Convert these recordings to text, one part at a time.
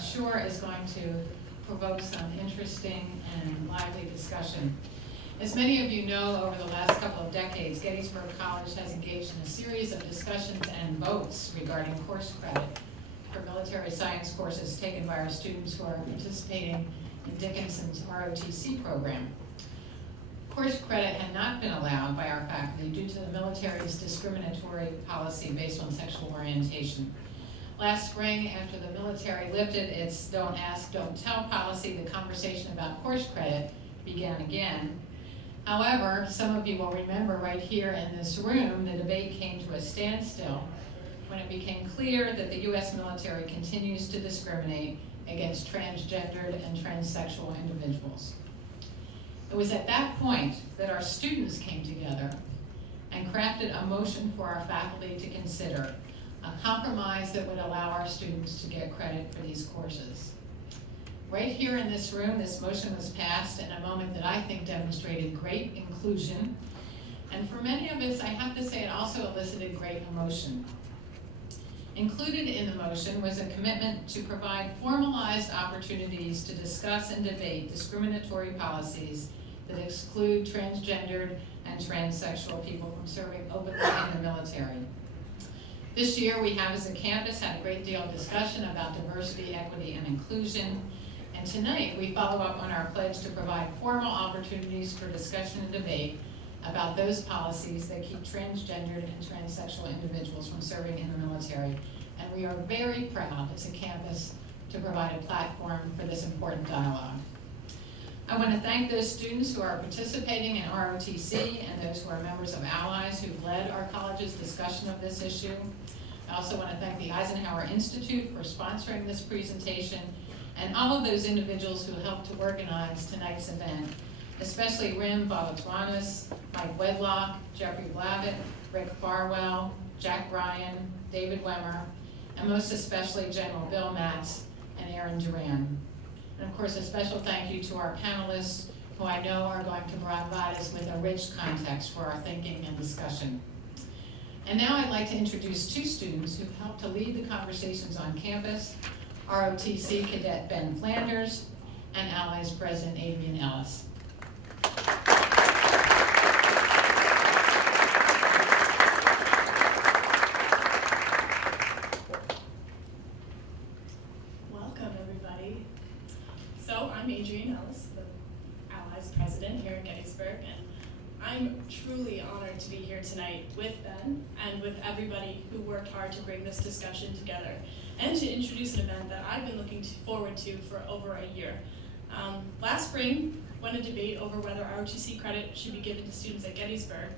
I'm sure is going to provoke some interesting and lively discussion. As many of you know, over the last couple of decades, Gettysburg College has engaged in a series of discussions and votes regarding course credit for military science courses taken by our students who are participating in Dickinson's ROTC program. Course credit had not been allowed by our faculty due to the military's discriminatory policy based on sexual orientation. Last spring, after the military lifted its don't ask, don't tell policy, the conversation about course credit began again. However, some of you will remember right here in this room, the debate came to a standstill when it became clear that the U.S. military continues to discriminate against transgendered and transsexual individuals. It was at that point that our students came together and crafted a motion for our faculty to consider, a compromise that would allow our students to get credit for these courses. Right here in this room, this motion was passed in a moment that I think demonstrated great inclusion, and for many of us, I have to say, it also elicited great emotion. Included in the motion was a commitment to provide formalized opportunities to discuss and debate discriminatory policies that exclude transgendered and transsexual people from serving openly in the military. This year, we have as a campus had a great deal of discussion about diversity, equity, and inclusion. And tonight, we follow up on our pledge to provide formal opportunities for discussion and debate about those policies that keep transgendered and transsexual individuals from serving in the military. And we are very proud as a campus to provide a platform for this important dialogue. I want to thank those students who are participating in ROTC and those who are members of Allies who've led our college's discussion of this issue. I also want to thank the Eisenhower Institute for sponsoring this presentation and all of those individuals who helped to organize tonight's event, especially Baltaduonis, Mike Wedlock, Jeffrey Blavitt, Rick Farwell, Jack Ryan, David Wemmer, and most especially General Bill Matz and Aaron Duran. And of course, a special thank you to our panelists, who I know are going to provide us with a rich context for our thinking and discussion. And now I'd like to introduce two students who helped to lead the conversations on campus, ROTC Cadet Ben Flanders and Allies President Adrian Ellis. Welcome, everybody. So I'm Adrian Ellis, the Allies President here at Gettysburg, and I'm truly honored to be here tonight with Ben and with everybody who worked hard to bring this discussion together and to introduce an event that I've been looking forward to for over a year. Last spring, when a debate over whether ROTC credit should be given to students at Gettysburg,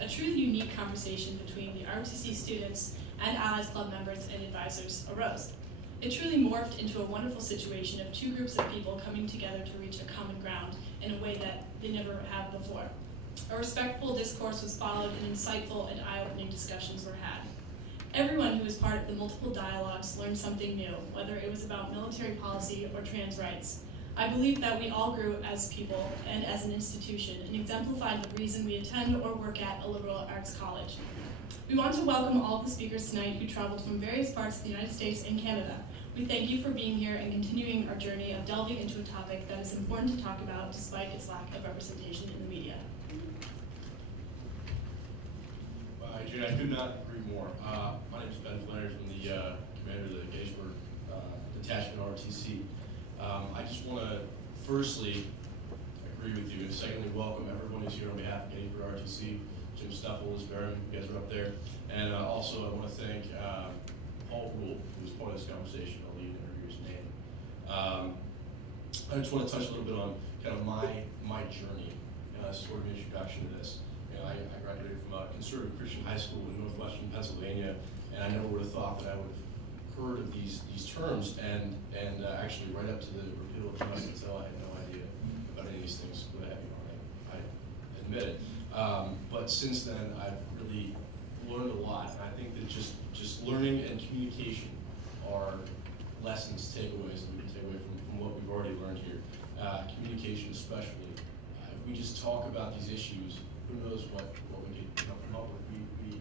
a truly unique conversation between the ROTC students and Allies Club members and advisors arose. It truly morphed into a wonderful situation of two groups of people coming together to reach a common ground in a way that they never have before. A respectful discourse was followed and insightful and eye-opening discussions were had. Everyone who was part of the multiple dialogues learned something new, whether it was about military policy or trans rights. I believe that we all grew as people and as an institution and exemplified the reason we attend or work at a liberal arts college. We want to welcome all of the speakers tonight who traveled from various parts of the United States and Canada. We thank you for being here and continuing our journey of delving into a topic that is important to talk about despite its lack of representation in the media. Adrian, I could not agree more. My name is Ben Flanders. I'm the commander of the Gettysburg Detachment ROTC. I just want to firstly agree with you and secondly welcome everyone who's here on behalf of Gettysburg ROTC. Jim Stuffel, Liz Barron, you guys are up there. And also I want to thank Paul Rule, who was part of this conversation. I'll leave the interviewer's name. I just want to touch a little bit on kind of my journey, sort of an introduction to this. I graduated from a conservative Christian high school in northwestern Pennsylvania, and I never would have thought that I would have heard of these terms, and actually right up to the repeal of domestic I had no idea about any of these things. I admit it. But since then, I've really learned a lot, and I think that just learning and communication are lessons, takeaways that we can take away from what we've already learned here. Communication especially. If we just talk about these issues, who knows what we could come up with. We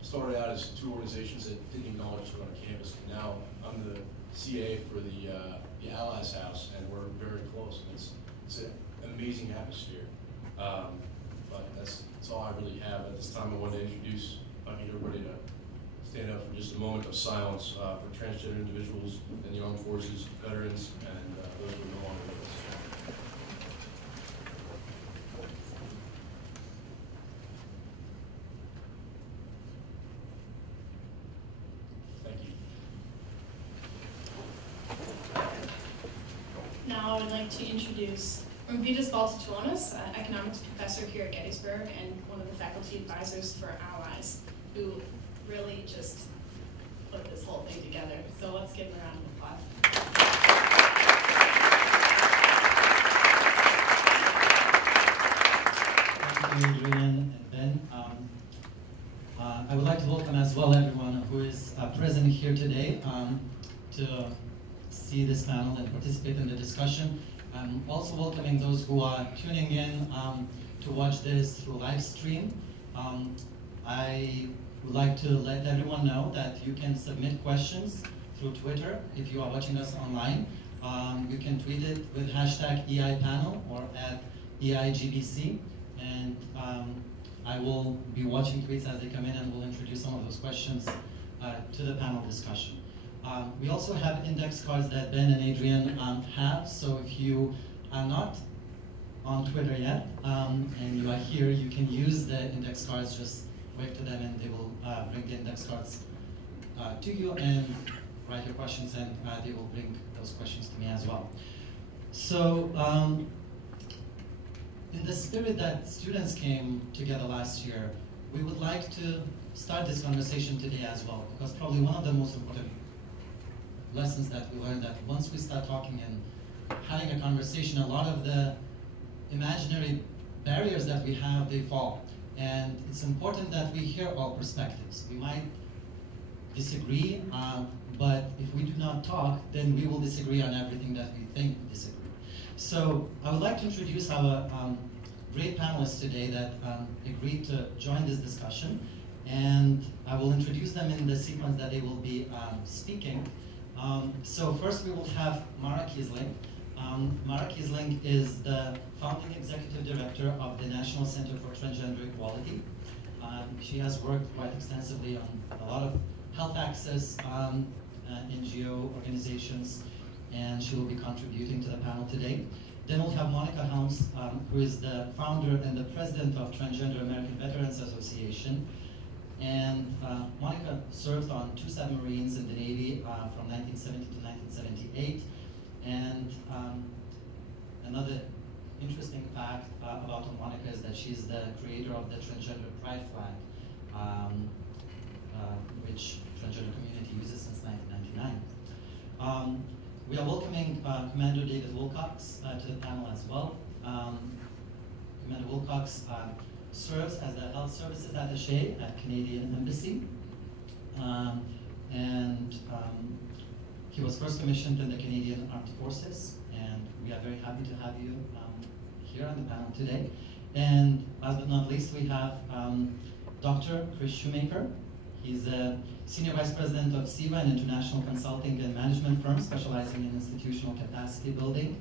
started out as two organizations that didn't acknowledge each other on campus, and now I'm the CA for the Allies House, and we're very close. And it's an amazing atmosphere. But that's all I really have at this time. I want to introduce, I need everybody to stand up for just a moment of silence for transgender individuals in the armed forces, veterans, and those who are no longer with us. Thank you. Now I would like to introduce Rimvydas Baltaduonis, economics professor here at Gettysburg and one of the faculty advisors for Allies, who really just put this whole thing together. So let's give him a round of applause. Thank you, Adrian and Ben. I would like to welcome as well everyone who is present here today to see this panel and participate in the discussion. I'm also welcoming those who are tuning in to watch this through live stream. I would like to let everyone know that you can submit questions through Twitter if you are watching us online. You can tweet it with hashtag EIPanel or at EIGBC, and I will be watching tweets as they come in and will introduce some of those questions to the panel discussion. We also have index cards that Ben and Adrian have, so if you are not on Twitter yet and you are here, you can use the index cards, just wave to them and they will bring the index cards to you and write your questions, and they will bring those questions to me as well. So in the spirit that students came together last year, we would like to start this conversation today as well, because probably one of the most important lessons that we learned that once we start talking and having a conversation, a lot of the imaginary barriers that we have, they fall. And it's important that we hear all perspectives. We might disagree, but if we do not talk, then we will disagree on everything that we think we disagree. So I would like to introduce our great panelists today that agreed to join this discussion. And I will introduce them in the sequence that they will be speaking. So first we will have Mara Keisling. Mara Keisling is the founding executive director of the National Center for Transgender Equality. She has worked quite extensively on a lot of health access NGO organizations, and she will be contributing to the panel today. Then we'll have Monica Helms, who is the founder and the president of Transgender American Veterans Association. And Monica served on 2 submarines in the Navy from 1970 to 1978. And another interesting fact about Monica is that she's the creator of the Transgender Pride flag, which transgender community uses since 1999. We are welcoming Commander David Wilcox to the panel as well. Commander Wilcox serves as the Health Services Attaché at Canadian Embassy. He was first commissioned in the Canadian Armed Forces, and we are very happy to have you here on the panel today. And last but not least, we have Dr. Chris Shoemaker. He's a Senior Vice President of SIVA, an international consulting and management firm specializing in institutional capacity building,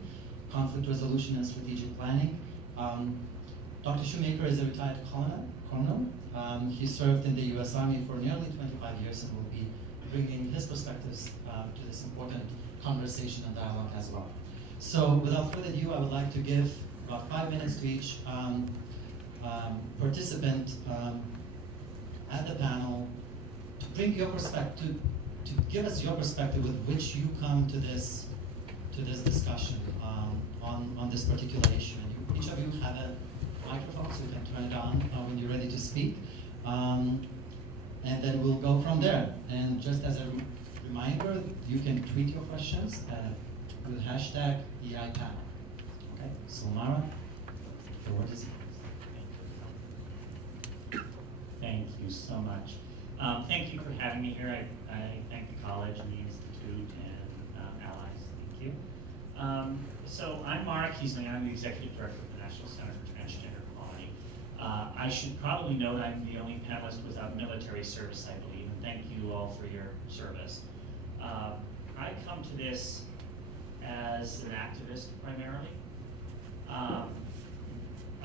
conflict resolution, and strategic planning. Dr. Shoemaker is a retired colonel. He served in the U.S. Army for nearly 25 years and will be bringing his perspectives to this important conversation and dialogue as well. So without further ado, I would like to give about 5 minutes to each participant at the panel to bring your perspective, to give us your perspective with which you come to this discussion on this particular issue. And each of you have a microphone, so you can turn it on when you're ready to speak. And then we'll go from there. And just as a reminder, you can tweet your questions with hashtag EIPanel. Okay, so Mara, the word is yours. Thank you so much. Thank you for having me here. I thank the college and the institute and Allies. Thank you. So I'm Mara Keisling. I'm the executive director of the National Center for Transgender Equality. I should probably note I'm the only panelist without military service, I believe, and thank you all for your service. I come to this as an activist primarily.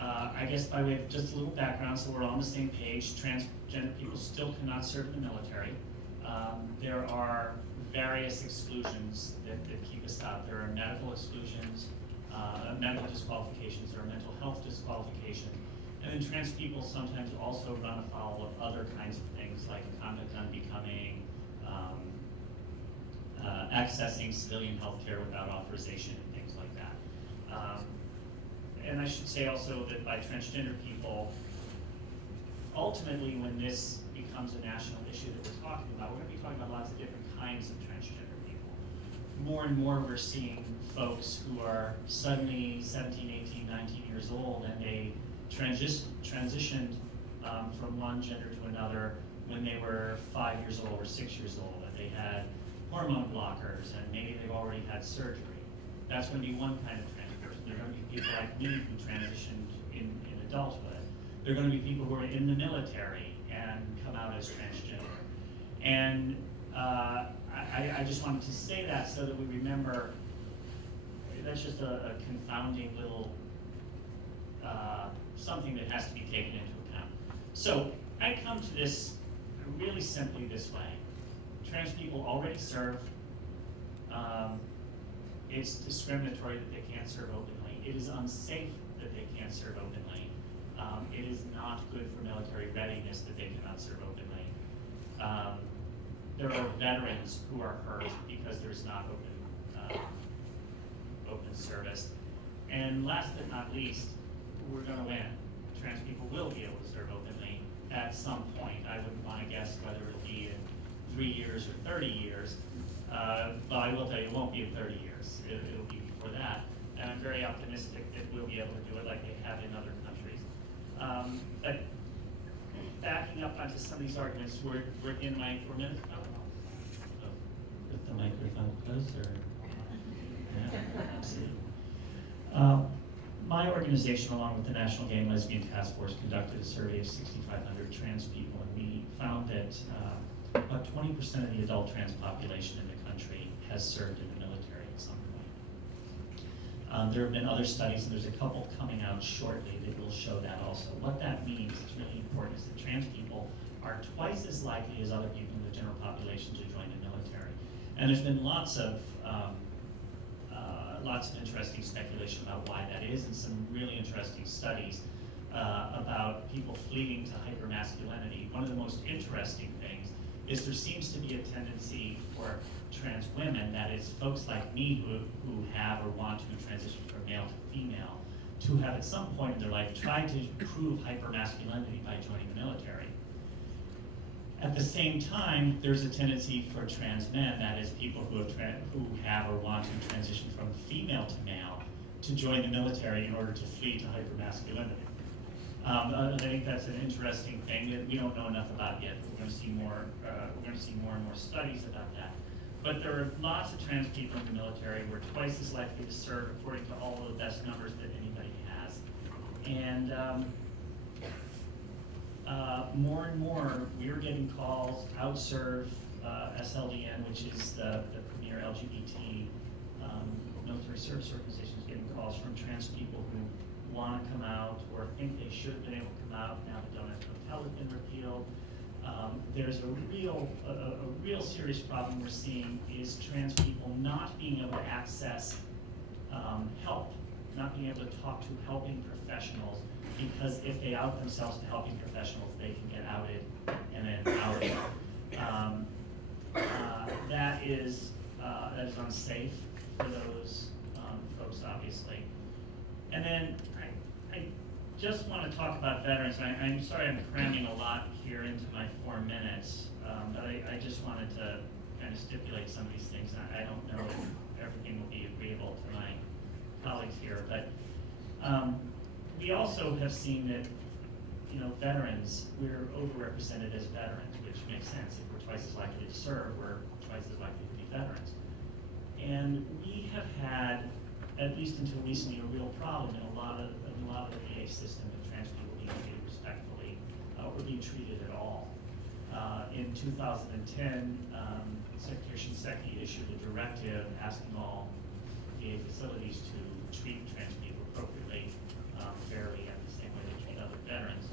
I guess by way of just a little background, so we're all on the same page, transgender people still cannot serve in the military. There are various exclusions that keep us out. There are medical exclusions, medical disqualifications, there are mental health disqualifications, and then trans people sometimes also run afoul of other kinds of things like conduct unbecoming, accessing civilian health care without authorization and things like that. And I should say also that by transgender people, ultimately when this becomes a national issue that we're talking about, we're going to be talking about lots of different kinds of transgender people. More and more we're seeing folks who are suddenly 17, 18, 19 years old and they transitioned from one gender to another when they were 5 years old or 6 years old, and they had hormone blockers and maybe they've already had surgery. That's going to be one kind of trans person. There are going to be people like me who transitioned in adulthood. There are going to be people who are in the military and come out as transgender. And I just wanted to say that so that we remember that's just a confounding little something that has to be taken into account. So I come to this really simply this way. Trans people already serve. It's discriminatory that they can't serve openly. It is unsafe that they can't serve openly. It is not good for military readiness that they cannot serve openly. There are veterans who are hurt because there's not open service. And last but not least, we're going to win. Trans people will be able to serve openly at some point. I wouldn't want to guess whether it'll be in 3 years or 30 years, but I will tell you it won't be in 30 years. It'll be before that. And I'm very optimistic that we'll be able to do it like they have in other countries. But backing up onto some of these arguments, we're in my 4 minutes. Put the microphone closer. Yeah, absolutely. My organization, along with the National Gay and Lesbian Task Force, conducted a survey of 6,500 trans people, and we found that about 20% of the adult trans population in the country has served in the military at some point. There have been other studies, and there's a couple coming out shortly that will show that also. What that means, it's really important, is that trans people are twice as likely as other people in the general population to join the military. And there's been lots of interesting speculation about why that is, and some really interesting studies about people fleeing to hypermasculinity. One of the most interesting things is there seems to be a tendency for trans women, that is folks like me who have or want to transition from male to female, to have at some point in their life tried to prove hypermasculinity by joining the military. At the same time, there's a tendency for trans men, that is people who have or want to transition from female to male, to join the military in order to flee to hypermasculinity. I think that's an interesting thing that we don't know enough about yet. We're going to see more. We're going to see more and more studies about that. But there are lots of trans people in the military. We're twice as likely to serve, according to all of the best numbers that anybody has. And more and more, we're getting calls. OutServe, SLDN, which is the premier LGBT military service organization, is getting calls from trans people who want to come out or think they should have been able to come out now that Don't Hotel has been repealed. There's a real serious problem we're seeing is trans people not being able to access help, not being able to talk to helping professionals, because if they out themselves to helping professionals, they can get outed and then outed. That is unsafe for those folks, obviously. And then I just want to talk about veterans. I'm sorry I'm cramming a lot here into my 4 minutes, but I just wanted to kind of stipulate some of these things. I don't know if everything will be agreeable to my colleagues here, but we also have seen that, veterans, we're overrepresented as veterans, which makes sense. If we're twice as likely to serve, we're twice as likely to be veterans. And we have had, at least until recently, a real problem in a lot of the VA system of trans people being treated respectfully or being treated at all. In 2010, Secretary Shinseki issued a directive asking all VA facilities to treat trans people appropriately, fairly, and the same way they treat other veterans.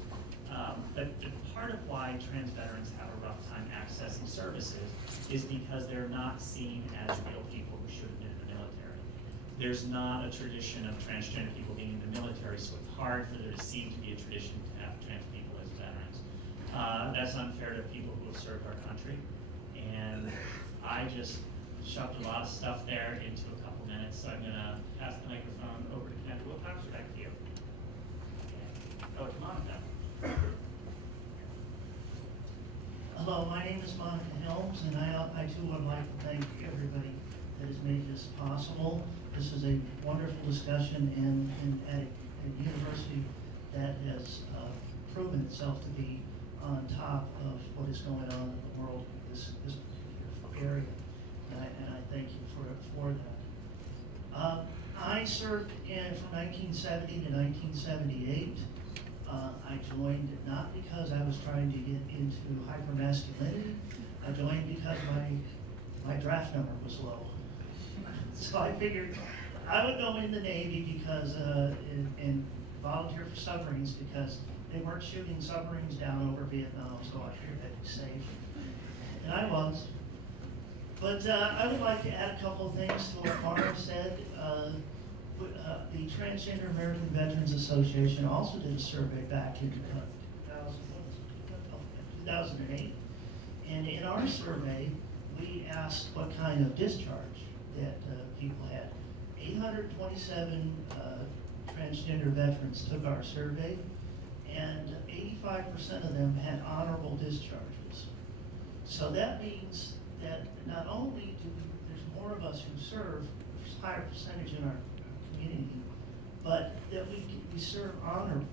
But part of why trans veterans have a rough time accessing services is because they're not seen as real people who should have been in the military. There's not a tradition of transgender people being in the military, so it's hard for there to seem to be a tradition to have trans people as veterans. That's unfair to people who have served our country, and I just shoved a lot of stuff there into a couple minutes, so I'm going to pass the microphone over to David Wilcox, back to you. Okay. Oh, it's Monica. Hello, my name is Monica Helms, and I too would like to thank everybody that has made this possible. This is a wonderful discussion and at a university that has proven itself to be on top of what is going on in the world in this particular area. And I thank you for that. I served from 1970 to 1978. I joined not because I was trying to get into hypermasculinity. I joined because my draft number was low. So I figured I would go in the Navy because and volunteer for submarines because they weren't shooting submarines down over Vietnam, so I figured that'd be safe. And I was. But I would like to add a couple of things to what Mara said. The Transgender American Veterans Association also did a survey back in 2008. And in our survey, we asked what kind of discharge that people had. 827 transgender veterans took our survey, and 85% of them had honorable discharges. So that means that not only there's more of us who serve, there's a higher percentage in our community, but that we serve honorably,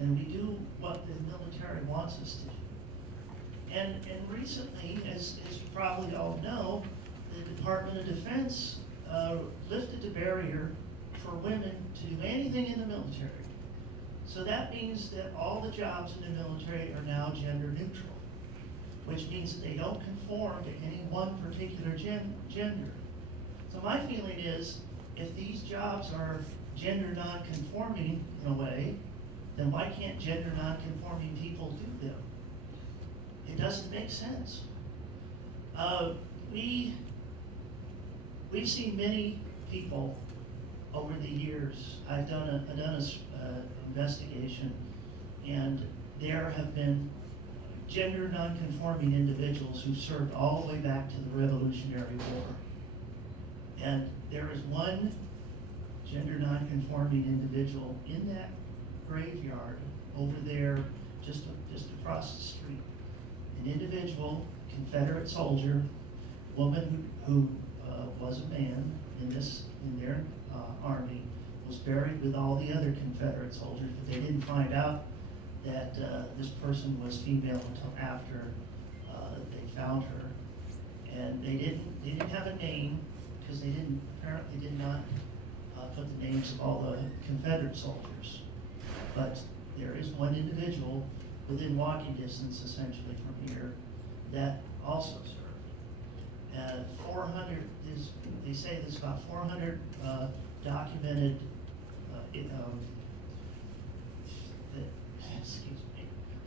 and we do what the military wants us to do. And recently, as you probably all know, the Department of Defense lifted the barrier for women to do anything in the military. So that means that all the jobs in the military are now gender neutral, which means that they don't conform to any one particular gender. So my feeling is, if these jobs are gender non-conforming in a way, then why can't gender non-conforming people do them? It doesn't make sense. We've seen many people over the years. I've done an investigation, and there have been gender non-conforming individuals who served all the way back to the Revolutionary War. And there is one gender non-conforming individual in that graveyard over there, just across the street. An individual, Confederate soldier, woman who was a man in their army, was buried with all the other Confederate soldiers, but they didn't find out that this person was female until after they found her. And they didn't have a name because they apparently did not put the names of all the Confederate soldiers. But there is one individual within walking distance, essentially, from here that also served. 400 they say there's about 400 documented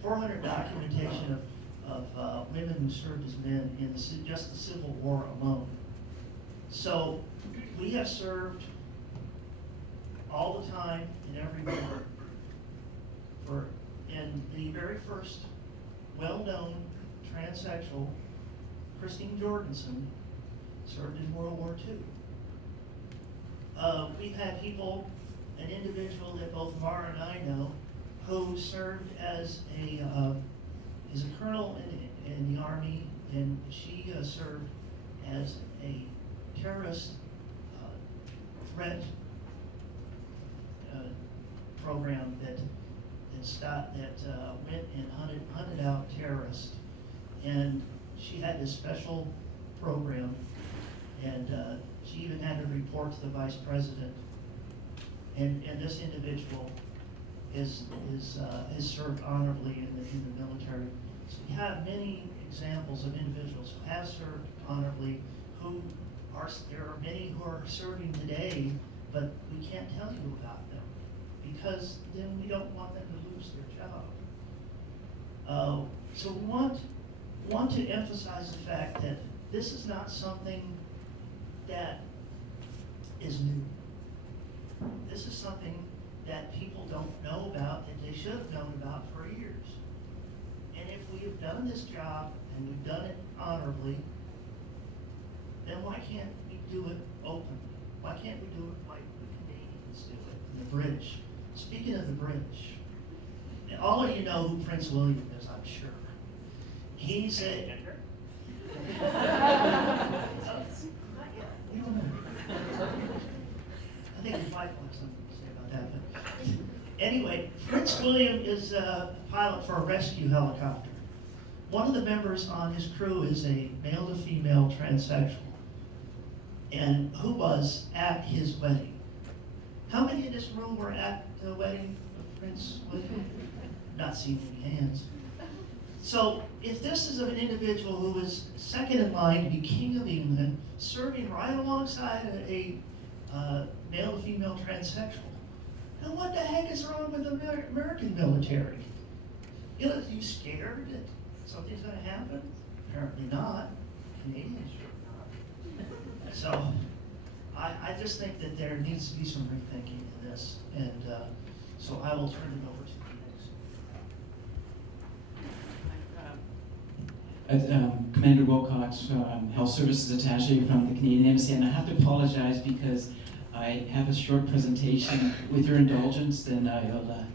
400 documentation of women who served as men in just the Civil War alone. So we have served all the time and everywhere. And the very first well-known transsexual, Christine Jorgensen, served in World War II. We've had people, an individual that both Mara and I know, who served as a colonel in the Army, and she served as a terrorist threat program that went and hunted out terrorists. And she had this special program, and she even had to report to the vice president. And this individual has served honorably in the military. So we have many examples of individuals who have served honorably, there are many who are serving today, but we can't tell you about them because then we don't want them to lose their job. So we want to emphasize the fact that this is not something that is new. This is something that people don't know about that they should have known about for years. And if we have done this job and we've done it honorably, then why can't we do it openly? Why can't we do it like the Canadians do it, and the British? Speaking of the British, all of you know who Prince William is, I'm sure. He's a... We don't know. I think his wife wants something to say about that. But anyway, Prince William is a pilot for a rescue helicopter. One of the members on his crew is a male to female transsexual. And who was at his wedding? How many in this room were at the wedding of Prince William? Not seeing any hands. So if this is an individual who is second in line to be King of England, serving right alongside a male to female transsexual, then what the heck is wrong with the American military? You know, are you scared that something's going to happen? Apparently not. Canadians sure not. So I just think that there needs to be some rethinking in this, and so I will turn it over to you next. Commander Wilcox, Health Services Attaché from the Canadian Embassy, and I have to apologize because I have a short presentation. With your indulgence, then I'll...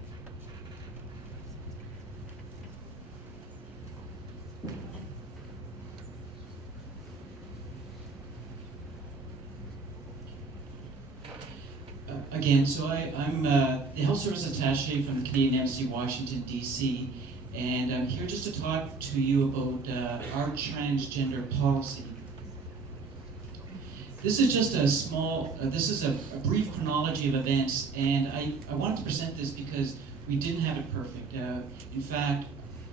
Again, so I'm the Health Services Attaché from the Canadian Embassy, Washington, D.C., and I'm here just to talk to you about our transgender policy. This is just a small, this is a brief chronology of events, and I wanted to present this because we didn't have it perfect. In fact,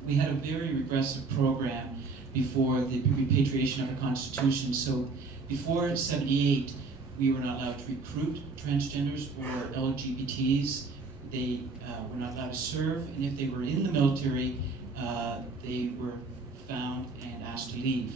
we had a very regressive program before the repatriation of our Constitution. So before '78, we were not allowed to recruit transgenders or LGBTs. They were not allowed to serve, and if they were in the military, they were found and asked to leave.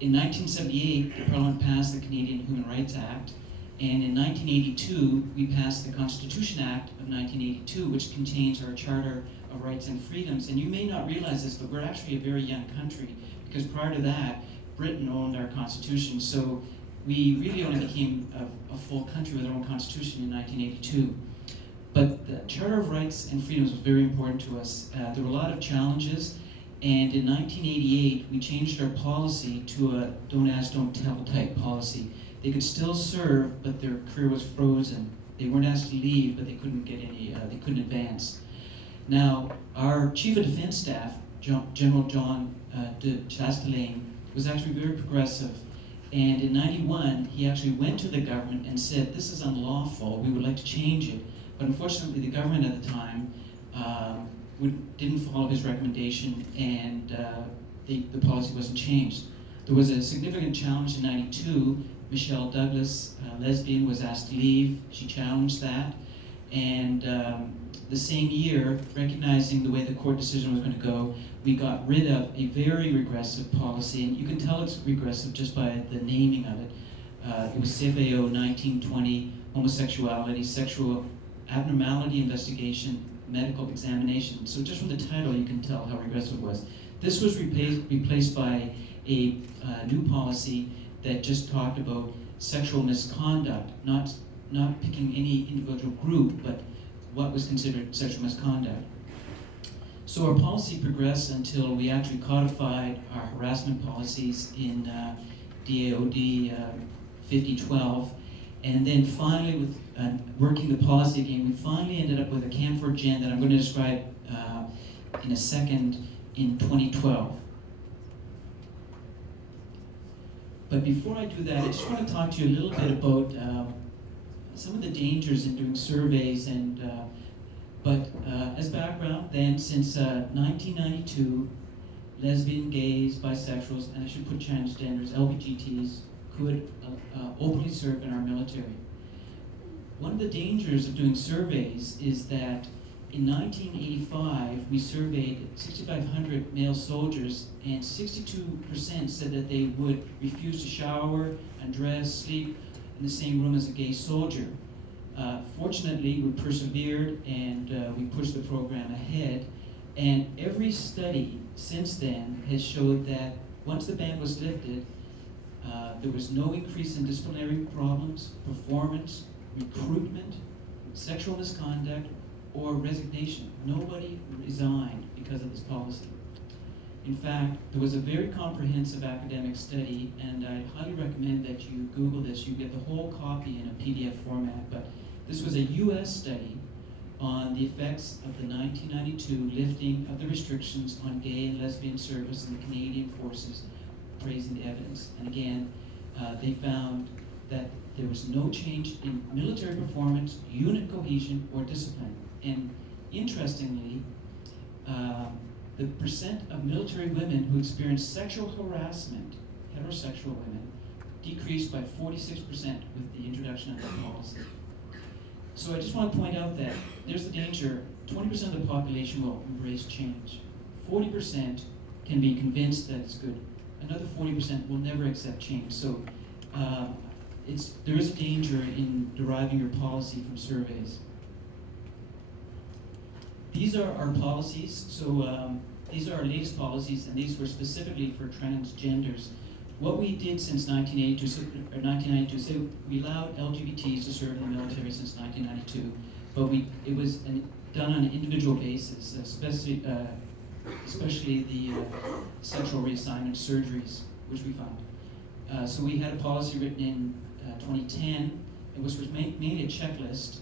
In 1978, the Parliament passed the Canadian Human Rights Act, and in 1982, we passed the Constitution Act of 1982, which contains our Charter of Rights and Freedoms. And you may not realize this, but we're actually a very young country, because prior to that, Britain owned our Constitution, so we really only became a full country with our own Constitution in 1982. But the Charter of Rights and Freedoms was very important to us. There were a lot of challenges, and in 1988, we changed our policy to a don't ask, don't tell type policy. They could still serve, but their career was frozen. They weren't asked to leave, but they couldn't get any, they couldn't advance. Now, our Chief of Defense Staff, General John de Chastelain, was actually very progressive. And in '91, he actually went to the government and said, this is unlawful, we would like to change it. But unfortunately, the government at the time didn't follow his recommendation, and the policy wasn't changed. There was a significant challenge in '92. Michelle Douglas, lesbian, was asked to leave. She challenged that. And the same year, recognizing the way the court decision was going to go, we got rid of a very regressive policy, and you can tell it's regressive just by the naming of it. It was CFAO 1920, homosexuality, sexual abnormality investigation, medical examination. So just from the title, you can tell how regressive it was. This was replaced by a new policy that just talked about sexual misconduct, not picking any individual group, but what was considered sexual misconduct. So our policy progressed until we actually codified our harassment policies in DAOD 5012, and then finally with working the policy again, we finally ended up with a CAMFOR Gen that I'm going to describe in a second in 2012. But before I do that, I just want to talk to you a little bit about some of the dangers in doing surveys and But as background, then, since 1992, lesbian, gays, bisexuals, and I should put transgenders, LGBTs, could openly serve in our military. One of the dangers of doing surveys is that in 1985, we surveyed 6,500 male soldiers, and 62% said that they would refuse to shower, undress, sleep in the same room as a gay soldier. Fortunately, we persevered and we pushed the program ahead. And every study since then has showed that once the ban was lifted, there was no increase in disciplinary problems, performance, recruitment, sexual misconduct, or resignation. Nobody resigned because of this policy. In fact, there was a very comprehensive academic study, and I highly recommend that you Google this. You get the whole copy in a PDF format, but this was a US study on the effects of the 1992 lifting of the restrictions on gay and lesbian service in the Canadian forces, praising the evidence. And again, they found that there was no change in military performance, unit cohesion, or discipline. And interestingly, the percent of military women who experienced sexual harassment, heterosexual women, decreased by 46% with the introduction of that policy. So I just want to point out that there's the danger. 20% of the population will embrace change. 40% can be convinced that it's good. Another 40% will never accept change. So there is a danger in deriving your policy from surveys. These are our policies. So these are our latest policies, and these were specifically for transgenders. What we did since 1992, so we allowed LGBTs to serve in the military since 1992, but it was done on an individual basis, especially the sexual reassignment surgeries, which we found. So we had a policy written in 2010, which was mainly a checklist.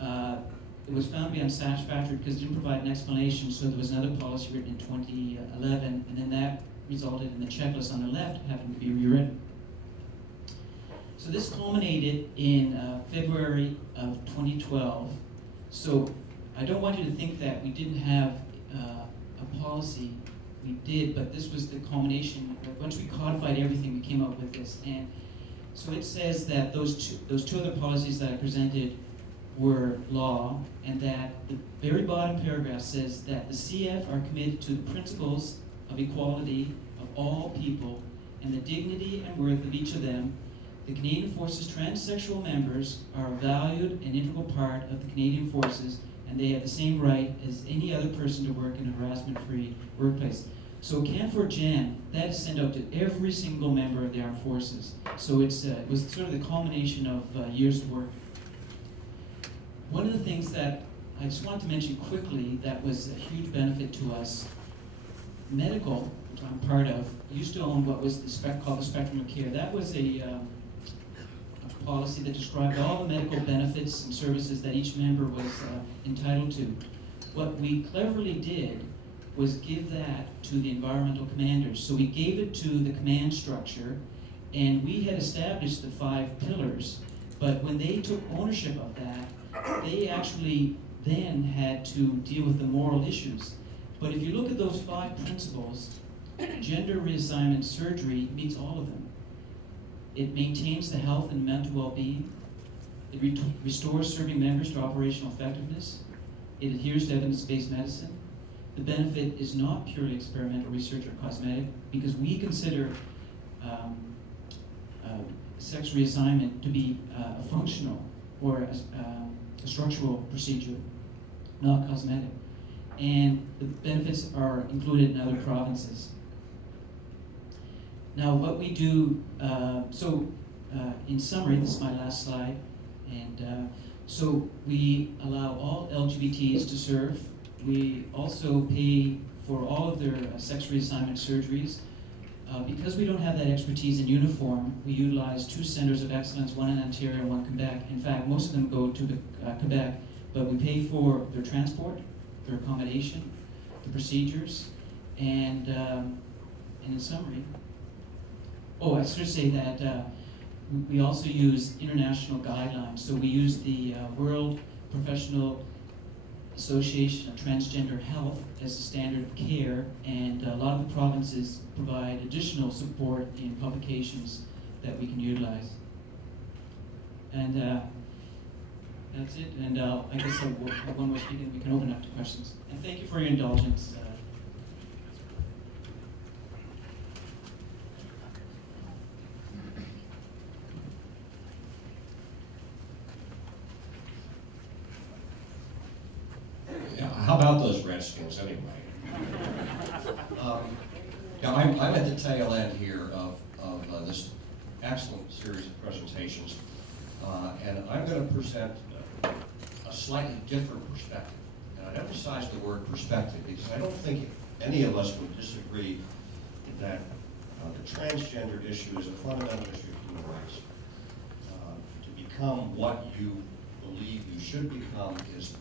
It was found to be unsatisfactory because it didn't provide an explanation, so there was another policy written in 2011, and then that resulted in the checklist on the left having to be rewritten. So this culminated in February of 2012. So I don't want you to think that we didn't have a policy. We did, but this was the culmination. Once we codified everything, we came up with this. And so it says that those two other policies that I presented were law, and that the very bottom paragraph says that the CF are committed to the principles of equality of all people and the dignity and worth of each of them. The Canadian Forces transsexual members are a valued and integral part of the Canadian Forces, and they have the same right as any other person to work in a harassment-free workplace. So Can4Gen, that is sent out to every single member of the armed forces. So it was sort of the culmination of years of work. One of the things that I just wanted to mention quickly that was a huge benefit to us, medical, which I'm part of, used to own what was called the Spectrum of Care. That was a policy that described all the medical benefits and services that each member was entitled to. What we cleverly did was give that to the environmental commanders. So we gave it to the command structure, and we had established the 5 pillars, but when they took ownership of that, they actually then had to deal with the moral issues. But if you look at those 5 principles, gender reassignment surgery meets all of them. It maintains the health and mental well-being. It restores serving members to operational effectiveness. It adheres to evidence-based medicine. The benefit is not purely experimental research or cosmetic, because we consider sex reassignment to be a functional or a structural procedure, not cosmetic. And the benefits are included in other provinces. Now what we do, in summary, this is my last slide, and so we allow all LGBTs to serve. We also pay for all of their sex reassignment surgeries. Because we don't have that expertise in uniform, we utilize 2 centers of excellence, one in Ontario and one in Quebec. In fact, most of them go to Quebec, but we pay for their transport, their accommodation, the procedures, and in summary, I should say that we also use international guidelines. So we use the World Professional Association of Transgender Health as a standard of care, and a lot of the provinces provide additional support in publications that we can utilize. And that's it. And I guess we'll have one more speaker and we can open up to questions. And thank you for your indulgence. How about those Redskins anyway? Yeah, I'm at the tail end here of this excellent series of presentations, and I'm going to present a slightly different perspective. And I'd emphasize the word perspective because I don't think any of us would disagree that the transgender issue is a fundamental issue of human rights. To become what you believe you should become is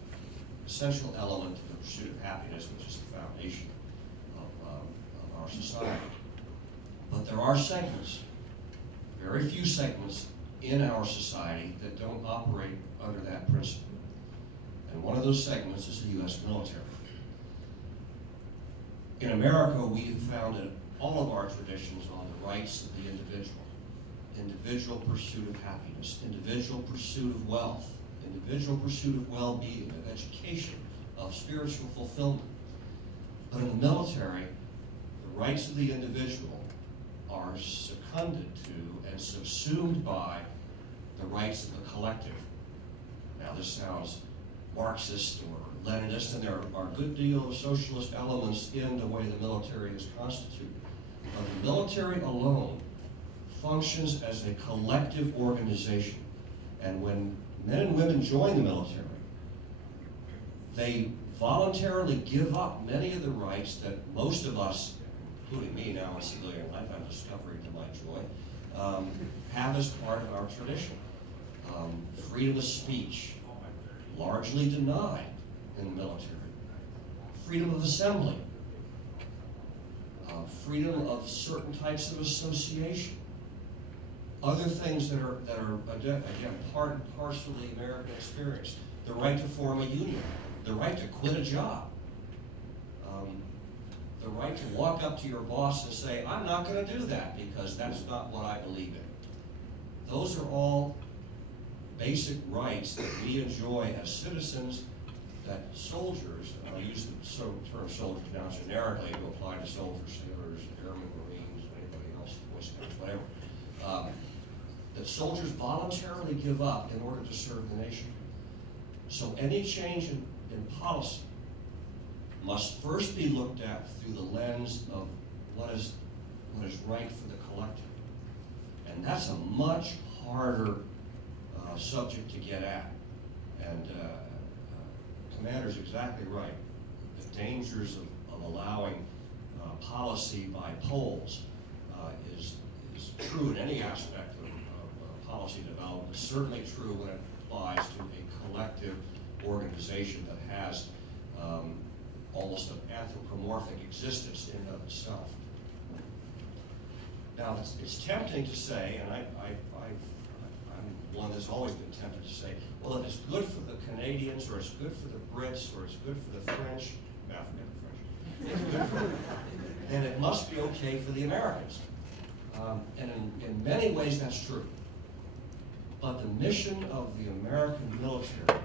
essential element to the pursuit of happiness, which is the foundation of our society. But there are segments, very few segments in our society that don't operate under that principle. And one of those segments is the U.S. military. In America, we have founded all of our traditions on the rights of the individual pursuit of happiness, individual pursuit of wealth, individual pursuit of well-being, of education, of spiritual fulfillment. But in the military, the rights of the individual are seconded to and subsumed by the rights of the collective. Now this sounds Marxist or Leninist, and there are a good deal of socialist elements in the way the military is constituted. But the military alone functions as a collective organization. And when men and women join the military, they voluntarily give up many of the rights that most of us, including me now in civilian life, I'm discovering to my joy, have as part of our tradition. Freedom of speech, largely denied in the military. Freedom of assembly, freedom of certain types of association. Other things that are again, part and parcel of the American experience. The right to form a union, the right to quit a job, the right to walk up to your boss and say, I'm not going to do that because that's not what I believe in. Those are all basic rights that we enjoy as citizens that soldiers, and I'll use the term soldiers now generically to apply to soldiers, sailors, airmen, Marines, anybody else, Boy Scouts, whatever. That soldiers voluntarily give up in order to serve the nation. So any change in policy must first be looked at through the lens of what is right for the collective. And that's a much harder subject to get at. And Commander's exactly right. The dangers of allowing policy by polls is true in any aspect of policy development. It's certainly true when it applies to a collective organization that has almost an anthropomorphic existence in and of itself. Now, it's tempting to say, and I'm one that's always been tempted to say, well, if it's good for the Canadians, or it's good for the Brits, or it's good for the French, it's good for them, then it must be okay for the Americans. And in many ways, that's true. But the mission of the American military,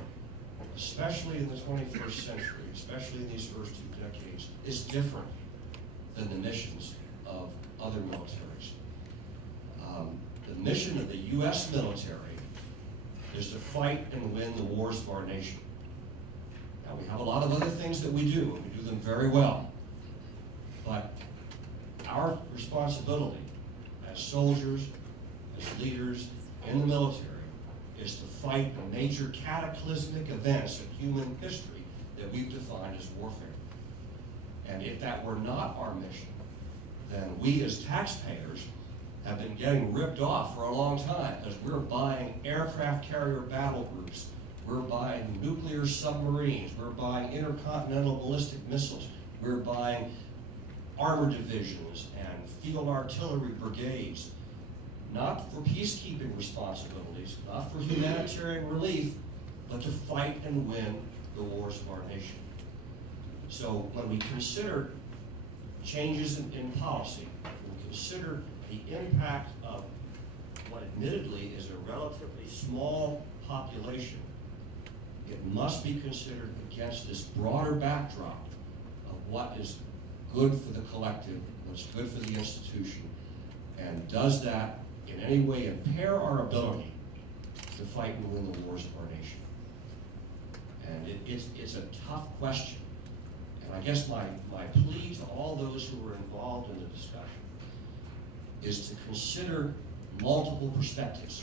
especially in the 21st century, especially in these first 2 decades, is different than the missions of other militaries. The mission of the U.S. military is to fight and win the wars of our nation. Now, we have a lot of other things that we do, and we do them very well. But our responsibility as soldiers, as leaders in the military, is to fight the major cataclysmic events of human history that we've defined as warfare. And if that were not our mission, then we as taxpayers have been getting ripped off for a long time because we're buying aircraft carrier battle groups, we're buying nuclear submarines, we're buying intercontinental ballistic missiles, we're buying armor divisions and field artillery brigades, not for peacekeeping responsibilities, not for humanitarian relief, but to fight and win the wars of our nation. So when we consider changes in policy, when we consider the impact of what admittedly is a relatively small population, it must be considered against this broader backdrop of what is good for the collective, what's good for the institution, and does that in any way impair our ability to fight and win the wars of our nation? And it's a tough question. And I guess my plea to all those who are involved in the discussion is to consider multiple perspectives.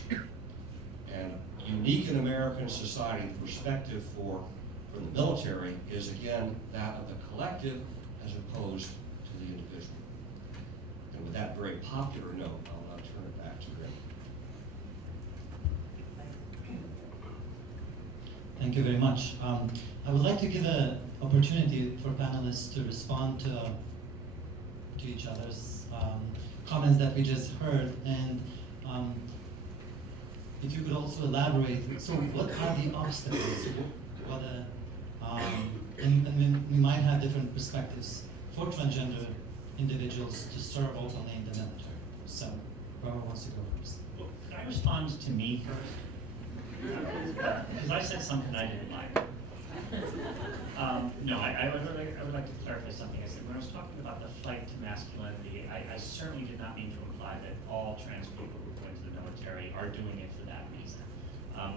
And unique in American society, the perspective from the military is, again, that of the collective as opposed to the individual. And with that very popular note, I'll now turn it back to Grim. Thank you very much. I would like to give an opportunity for panelists to respond to each other's comments that we just heard, and if you could also elaborate. So, what are the obstacles? And we might have different perspectives for transgender individuals to serve openly in the military. So, whoever wants to go first. Well, could I respond to me first? Because I said something I didn't like. No, I would like to clarify something I said. When I was talking about the fight to masculinity, I certainly did not mean to imply that all trans people who go into the military are doing it for that reason.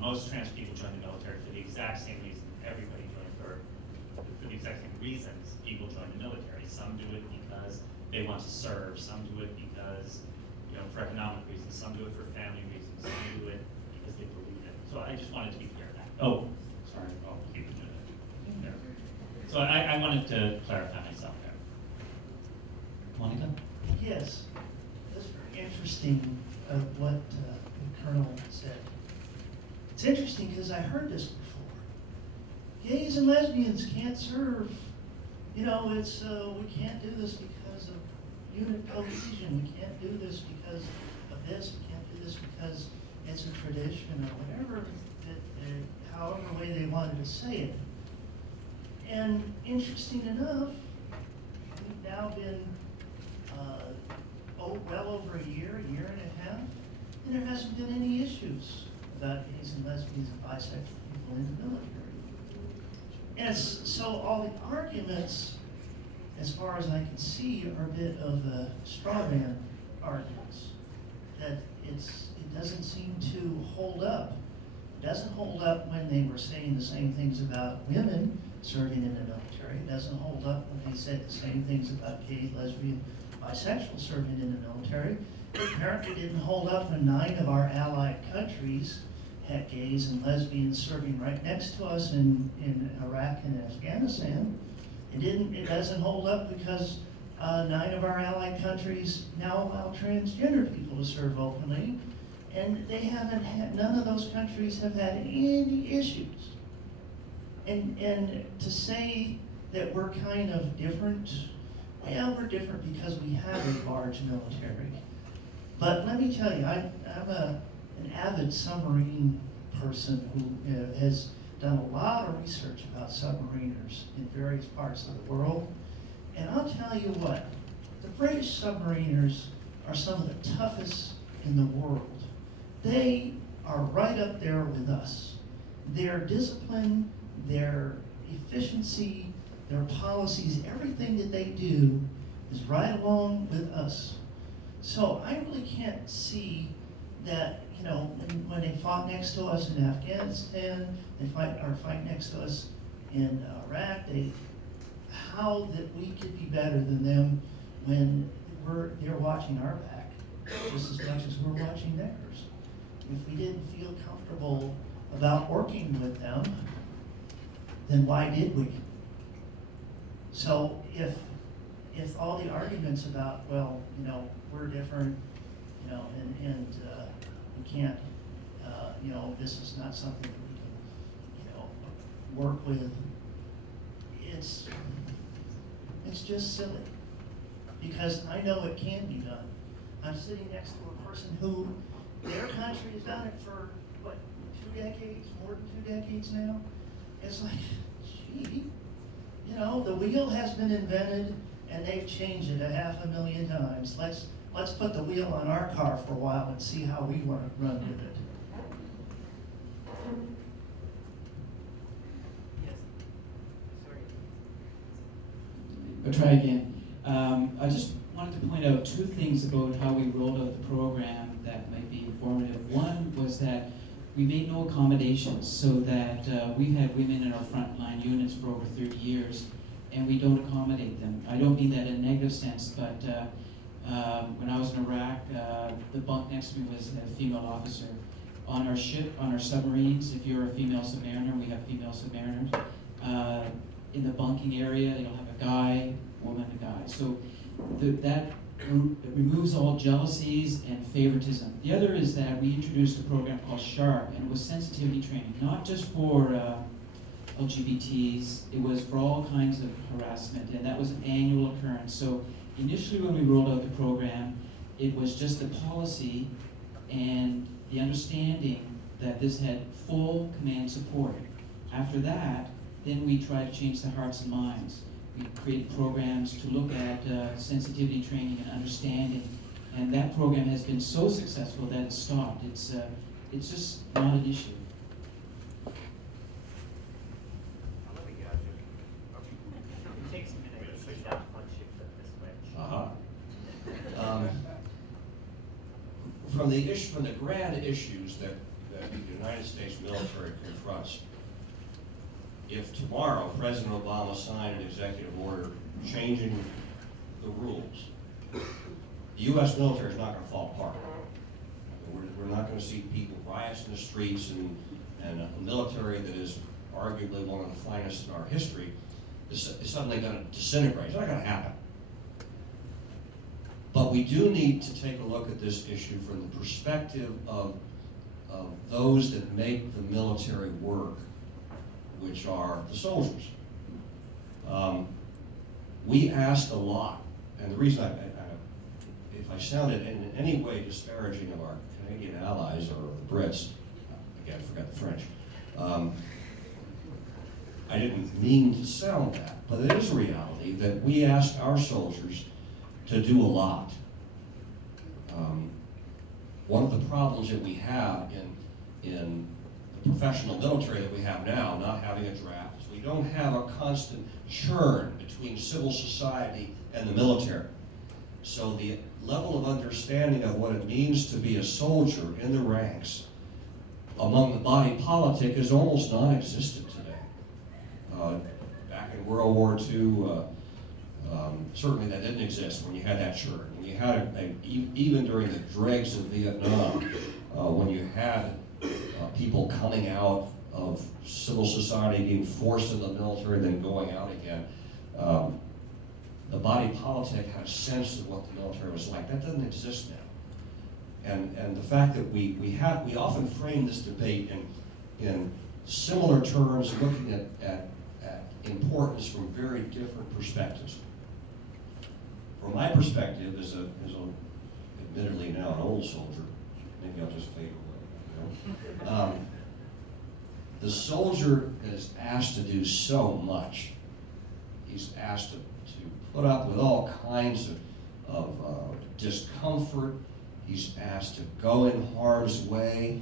Most trans people join the military for the exact same reason everybody joins, or for the exact same reasons people join the military. Some do it because they want to serve, some do it because, for economic reasons, some do it for family reasons, some do it because they believe it. So I just wanted to be clear of that. Oh, sorry. Oh, keep doing it. There. So I wanted to clarify myself there. Monica? Yes, that's very interesting what the Colonel said. It's interesting because I heard this before. Gays and lesbians can't serve. It's we can't do this because of unit cohesion. We can't do this because of this. We can't do this because it's a tradition or whatever, however way they wanted to say it. And interesting enough, we've now been well over a year and a half, and there hasn't been any issues about gays and lesbians and bisexual people in the military. And so all the arguments, as far as I can see, are a bit of straw man arguments. That it doesn't seem to hold up. It doesn't hold up when they were saying the same things about women serving in the military. It doesn't hold up when they said the same things about gay, lesbian, bisexual serving in the military. It apparently didn't hold up when 9 of our allied countries had gays and lesbians serving right next to us in Iraq and Afghanistan. It doesn't hold up because 9 of our allied countries now allow transgender people to serve openly, and they haven't had, none of those countries have had any issues. And to say that we're kind of different, well, we're different because we have a large military. But let me tell you, I'm an avid submarine person who has done a lot of research about submariners in various parts of the world. And I'll tell you what, the British submariners are some of the toughest in the world. They are right up there with us. Their discipline, their efficiency, their policies, everything that they do is right along with us. So I really can't see that, when they fought next to us in Afghanistan, they fight next to us in Iraq, how that we could be better than them when they're watching our back just as much as we're watching theirs. If we didn't feel comfortable about working with them, then why did we? So if all the arguments about, well, we're different, and we can't, this is not something we can, work with, it's just silly. Because I know it can be done. I'm sitting next to a person who, their country has done it for, 2 decades, more than 2 decades now? It's like, gee, you know, the wheel has been invented and they've changed it 500,000 times. Let's put the wheel on our car for a while and see how we want to run with it. I'll try again. I just wanted to point out two things about how we rolled out the program that might be informative. One was that we made no accommodations, so that we've had women in our frontline units for over 30 years, and we don't accommodate them. I don't mean that in a negative sense, but when I was in Iraq, the bunk next to me was a female officer. On our ship, on our submarines, if you're a female submariner, we have female submariners. In the bunking area, you'll have a guy, woman, a guy. So that removes all jealousies and favoritism. The other is that we introduced a program called SHARP, and it was sensitivity training, not just for LGBTs, it was for all kinds of harassment, and that was an annual occurrence. So initially when we rolled out the program, it was just the policy and the understanding that this had full command support. After that, then we tried to change the hearts and minds. We created programs to look at sensitivity training and understanding, and that program has been so successful that it stopped. It's just not an issue. It takes a minute to switch down once you flip the switch. From the grand issues that the United States military confronts, if tomorrow President Obama signed an executive order changing the rules, the U.S. military is not going to fall apart. We're not going to see people riots in the streets, and a military that is arguably one of the finest in our history is suddenly going to disintegrate. It's not going to happen. But we do need to take a look at this issue from the perspective of those that make the military work, which are the soldiers. We ask a lot, and the reason if I sounded in any way disparaging of our Canadian allies or the Brits, again, forgot the French, I didn't mean to sound that, but it is a reality that we ask our soldiers to do a lot. One of the problems that we have in the professional military that we have now, not having a draft, is we don't have a constant churn between civil society and the military. So the level of understanding of what it means to be a soldier in the ranks among the body politic is almost non-existent today. Back in World War II, certainly that didn't exist when you had that churn. When you had, even during the dregs of Vietnam, when you had people coming out of civil society, being forced into the military, then going out again, the body politic had a sense of what the military was like. That doesn't exist now. And the fact that we often frame this debate in similar terms, looking at importance from very different perspectives. From my perspective, as admittedly now an old soldier, maybe I'll just fade away. You know? The soldier is asked to do so much. He's asked to put up with all kinds of discomfort. He's asked to go in harm's way.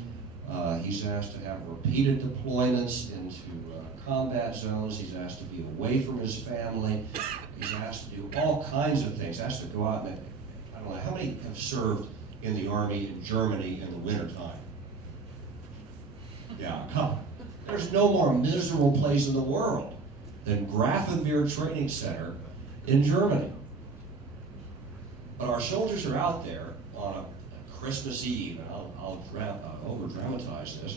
He's asked to have repeated deployments into combat zones. He's asked to be away from his family. He's asked to do all kinds of things. Asked to go out and, I don't know, how many have served in the Army in Germany in the wintertime? Yeah, a couple. There's no more miserable place in the world than Grafenwehr Training Center in Germany. But our soldiers are out there on a Christmas Eve, and I'll over-dramatize this,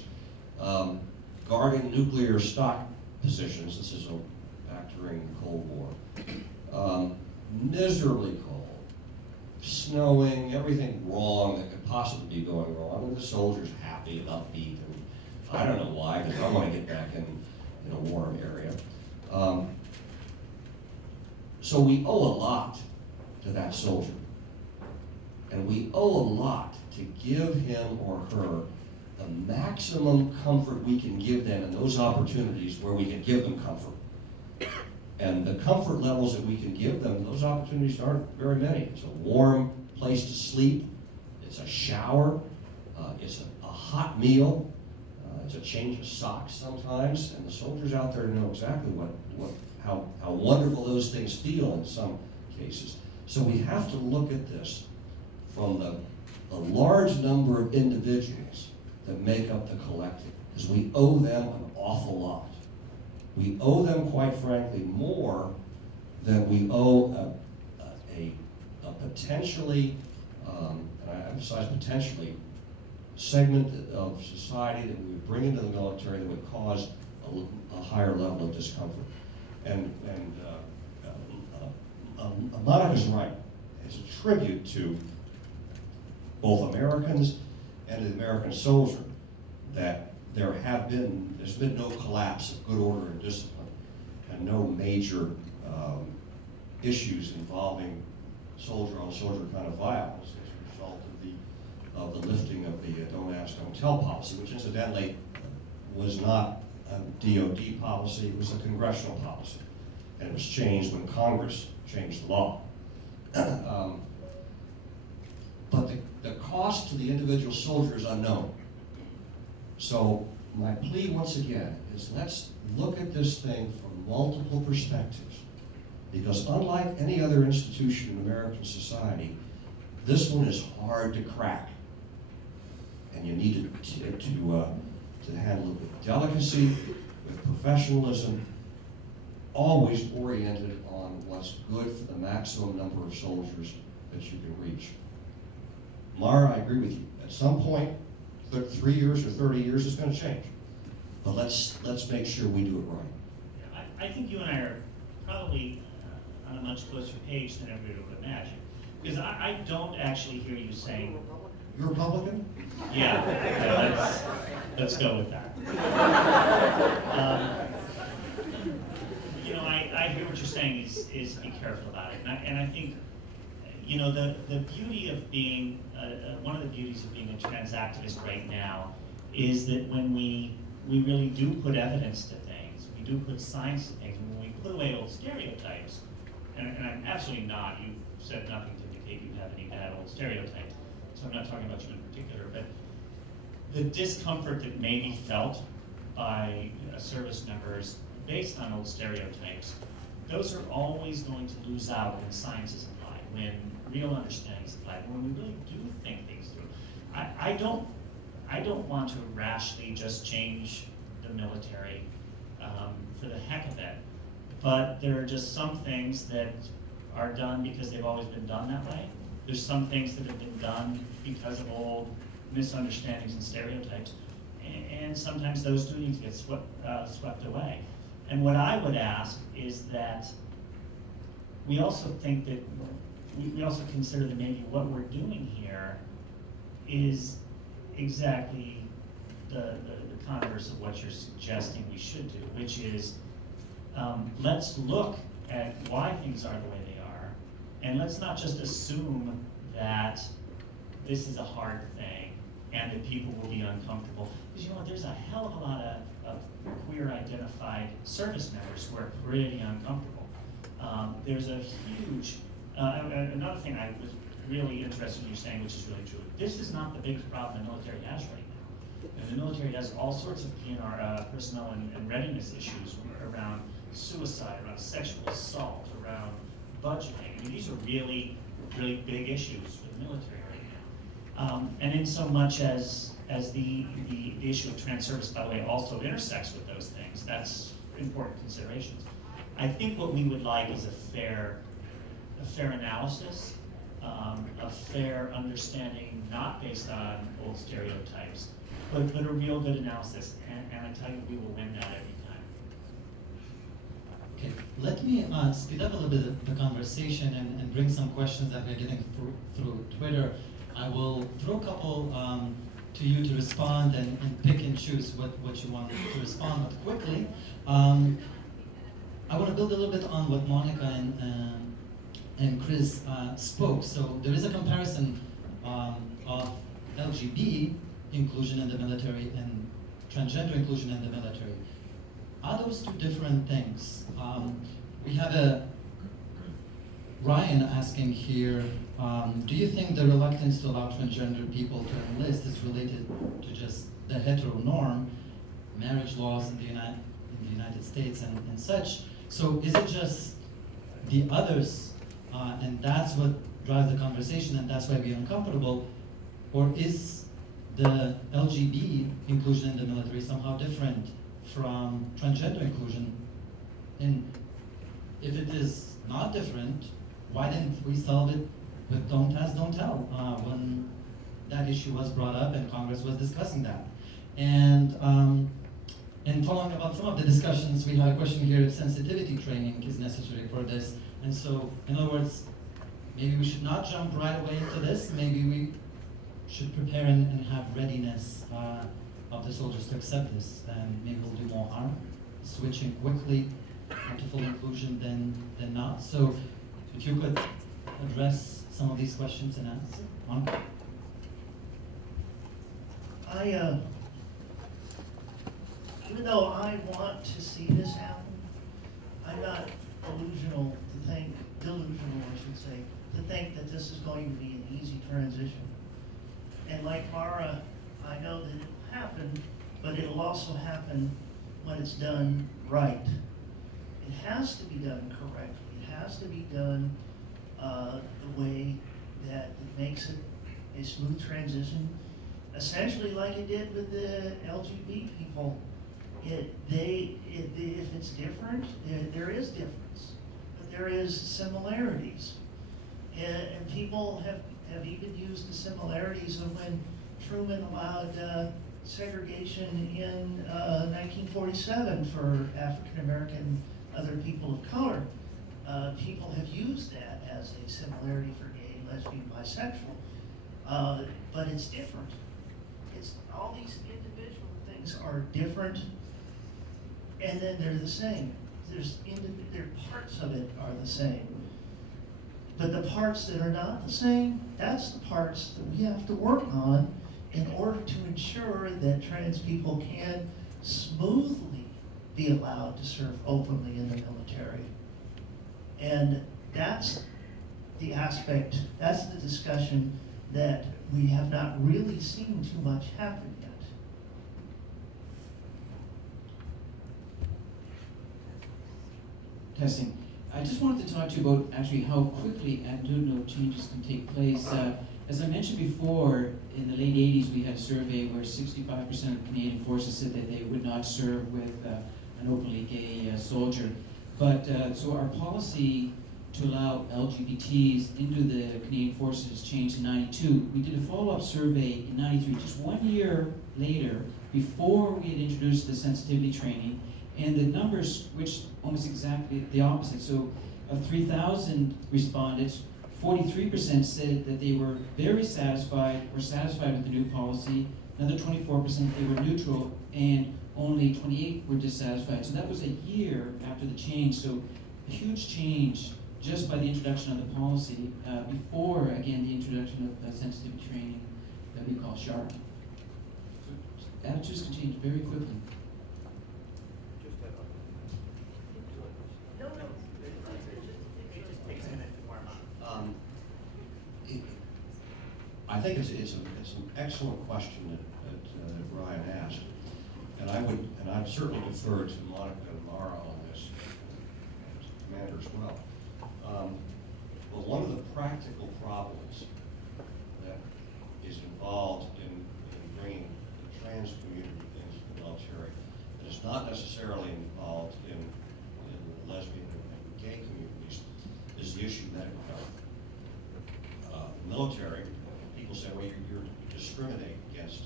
guarding nuclear stock positions. This is back during the Cold War. Miserably cold, snowing, everything wrong that could possibly be going wrong, and the soldiers happy and upbeat, and I don't know why, because I want to get back in a warm area. So we owe a lot to that soldier, and we owe a lot to give him or her the maximum comfort we can give them in those opportunities where we can give them comfort. And the comfort levels that we can give them, those opportunities aren't very many. It's a warm place to sleep, it's a shower, it's a hot meal, it's a change of socks sometimes, and the soldiers out there know exactly how wonderful those things feel in some cases. So we have to look at this from the large number of individuals that make up the collective, because we owe them an awful lot. We owe them, quite frankly, more than we owe a potentially, and I emphasize potentially, segment of society that we would bring into the military that would cause a higher level of discomfort. And Monica's right. It's a tribute to both Americans and the American soldier that there's been no collapse of good order and discipline, and no major issues involving soldier-on-soldier kind of violence as a result of the lifting of the Don't Ask, Don't Tell policy, which incidentally was not a DOD policy, it was a congressional policy. And it was changed when Congress changed the law. But the cost to the individual soldier is unknown. So my plea once again is let's look at this thing from multiple perspectives. Because unlike any other institution in American society, this one is hard to crack. And you need to handle it with delicacy, with professionalism, always oriented on what's good for the maximum number of soldiers that you can reach. Mara, I agree with you. At some point, 3 years or 30 years, it's going to change. But let's make sure we do it right. Yeah, I think you and I are probably on a much closer page than everybody would imagine. Because I don't actually hear you saying... You're Republican? Yeah, let's go with that. You know, I hear what you're saying is be careful about it. And I think, you know, the beauty of being, one of the beauties of being a trans activist right now is that when we really do put evidence to things, we do put science to things, and when we put away old stereotypes, and I'm absolutely not, you've said nothing to indicate you have any bad old stereotypes, so I'm not talking about you in particular, but the discomfort that may be felt by service members based on old stereotypes, those are always going to lose out when science is applied, when real understanding is applied, when we really do think things through. I don't want to rashly just change the military for the heck of it, but there are just some things that are done because they've always been done that way. There's some things that have been done because of old misunderstandings and stereotypes, and sometimes those do need to get swept away. And what I would ask is that we also think that, we also consider that maybe what we're doing here is exactly the converse of what you're suggesting we should do, which is let's look at why things are the way they are, and let's not just assume that this is a hard thing and that people will be uncomfortable. Because you know what, there's a hell of a lot of queer identified service members who are pretty uncomfortable. There's a huge, another thing I was really interested in you saying, which is really true. This is not the biggest problem the military has right now. And the military has all sorts of PNR personnel and readiness issues around suicide, around sexual assault, around budgeting. I mean, these are really, really big issues for the military right now. And in so much as the issue of trans service, by the way, also intersects with those things, that's important considerations. I think what we would like is a fair analysis, a fair understanding, not based on old stereotypes, but a real good analysis. And I tell you, we will win that every time. Okay, let me speed up a little bit the conversation and bring some questions that we're getting through Twitter. I will throw a couple to you to respond and pick and choose what you want to respond with quickly. I want to build a little bit on what Monica and Chris spoke. So there is a comparison of LGBT inclusion in the military and transgender inclusion in the military. Are those two different things? We have a Ryan asking here, do you think the reluctance to allow transgender people to enlist is related to just the hetero norm, marriage laws in the United States and such? So is it just the others, and that's what drives the conversation, and that's why we're uncomfortable, or is the LGBT inclusion in the military somehow different from transgender inclusion? And if it is not different, why didn't we solve it with don't ask, don't tell when that issue was brought up and Congress was discussing that? And following about some of the discussions, we had a question here if sensitivity training is necessary for this. And so, in other words, maybe we should not jump right away into this. Maybe we should prepare and have readiness of the soldiers to accept this, and maybe we'll do more harm switching quickly to full inclusion than not. So if you could address some of these questions and answer. Monica? Even though I want to see this happen, I'm not delusional, I should say, to think that this is going to be an easy transition. And like Mara, I know that it will happen, but it'll also happen when it's done right. It has to be done correctly. It has to be done the way that it makes it a smooth transition, essentially like it did with the LGBT people. If it's different, there is difference, but there is similarities. And people have even used the similarities of when Truman allowed segregation in 1947 for African American, other people of color. People have used that as a similarity for gay, lesbian, bisexual, but it's different. It's all these individual things are different, and then they're the same. Their parts of it are the same. But the parts that are not the same, that's the parts that we have to work on in order to ensure that trans people can smoothly be allowed to serve openly in the military. And that's the aspect, that's the discussion that we have not really seen too much happen yet. Testing. I just wanted to talk to you about actually how quickly attitudinal changes can take place. As I mentioned before, in the late 80s we had a survey where 65% of Canadian forces said that they would not serve with an openly gay soldier. But so our policy to allow LGBTs into the Canadian forces changed in '92. We did a follow-up survey in '93, just 1 year later, before we had introduced the sensitivity training, and the numbers switched almost exactly the opposite. So of 3,000 respondents, 43% said that they were very satisfied or satisfied with the new policy. Another 24% they were neutral, and only 28 were dissatisfied. So that was a year after the change. So a huge change just by the introduction of the policy before, again, the introduction of sensitivity training that we call SHARP. So attitudes can change very quickly. I think it's an excellent question that Ryan asked, and I'd certainly defer to Monica and Mara on this, as Commander as well. But one of the practical problems that is involved in bringing the trans community into the military, that is not necessarily involved in the lesbian and gay communities, is the issue of medical health. The military, people say, well, you discriminate against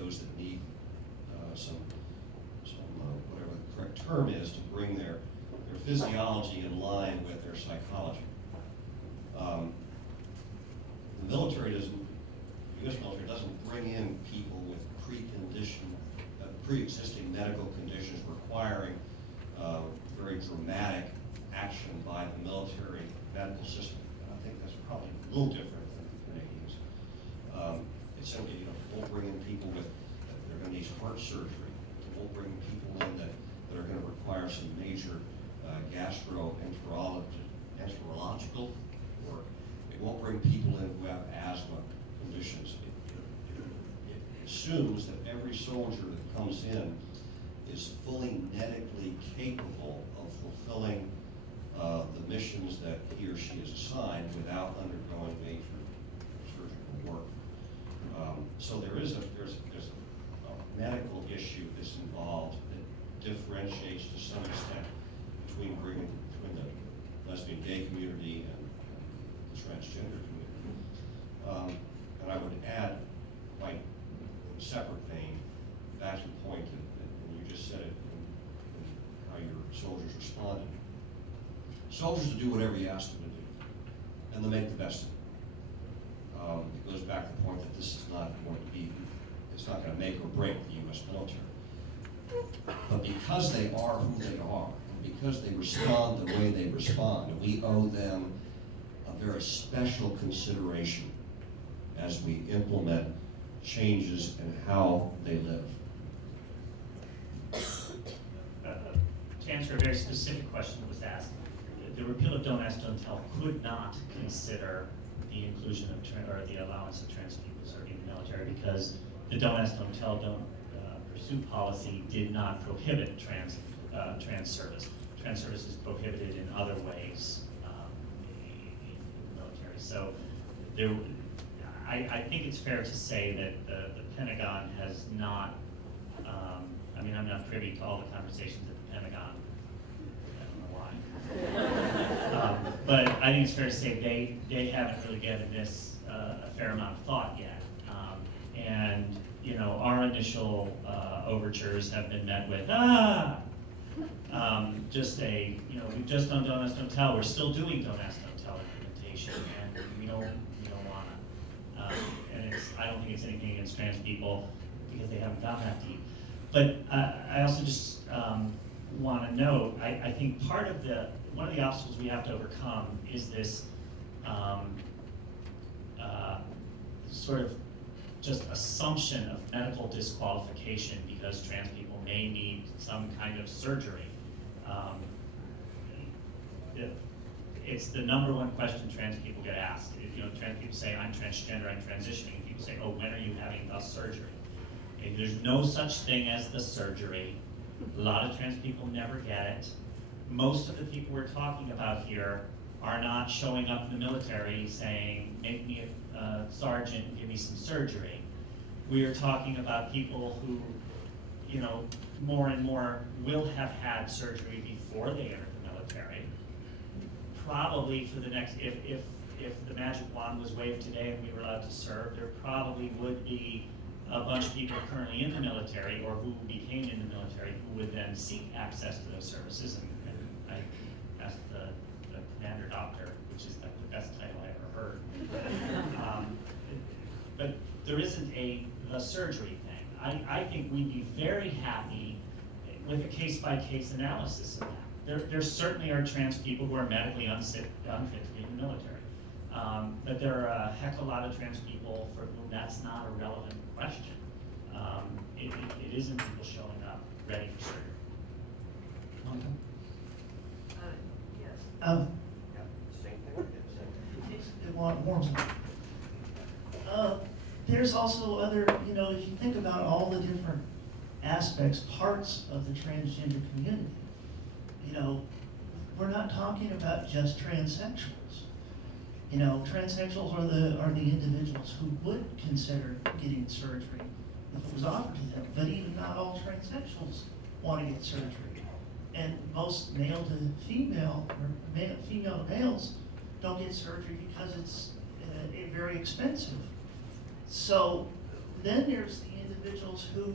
those that need some whatever the correct term is to bring their physiology in line with their psychology. The military doesn't, the U.S. military doesn't bring in people with pre-existing medical conditions requiring very dramatic action by the military medical system. And I think that's probably a little different than the Canadians. It's simply, won't bring in people with, that are going to need heart surgery. It won't bring people in that are going to require some major bring people in who have asthma conditions. It assumes that every soldier that comes in is fully medically capable of fulfilling the missions that he or she is assigned without undergoing major surgical work. So there's a medical issue that's involved that differentiates to some extent between the lesbian gay community and the transgender community. And I would add, like, in a separate vein, back to the point and you just said it in how your soldiers responded. Soldiers will do whatever you ask them to do, and they'll make the best of it. It goes back to the point that this is not going to be, it's not going to make or break the U.S. military. But because they are who they are, and because they respond the way they respond, we owe them a very special consideration as we implement changes in how they live. To answer a very specific question that was asked, the repeal of Don't Ask, Don't Tell could not consider the inclusion of or the allowance of trans people serving in the military because the Don't Ask, Don't Tell, Don't Pursue policy did not prohibit trans service. Trans service is prohibited in other ways in the military. So there, I think it's fair to say that the Pentagon has not, I mean, I'm not privy to all the conversations at the Pentagon. But I think it's fair to say they haven't really given this a fair amount of thought yet. And you know, our initial overtures have been met with just a, you know, we've just done Don't Ask, Don't Tell. We're still doing Don't Ask, Don't Tell implementation, and we don't wanna. And I don't think it's anything against trans people because they haven't gone that deep. But I also just want to note, I think one of the obstacles we have to overcome is this sort of just assumption of medical disqualification because trans people may need some kind of surgery. It's the number one question trans people get asked. You know, trans people say, I'm transgender, I'm transitioning. People say, oh, when are you having the surgery? Okay, there's no such thing as the surgery. A lot of trans people never get it. Most of the people we're talking about here are not showing up in the military saying, make me a sergeant, give me some surgery. We are talking about people who, you know, more and more will have had surgery before they enter the military. Probably for the next, if the magic wand was waved today and we were allowed to serve, there probably would be a bunch of people currently in the military or who became in the military who would then seek access to those services. And I asked the commander doctor, which is like the best title I ever heard. But there isn't the surgery thing. I think we'd be very happy with a case-by-case analysis of that. There certainly are trans people who are medically unfit to be in the military. But there are a heck of a lot of trans people for whom that's not a relevant question. It isn't people showing up ready for surgery. Yes. Yeah, same thing. It warms up. There's also other, you know, if you think about all the different aspects, parts of the transgender community, you know, we're not talking about just transsexuals. You know, transsexuals are the individuals who would consider getting surgery if it was offered to them. But even not all transsexuals want to get surgery. And most male to female, or female to males, don't get surgery because it's very expensive. So then there's the individuals who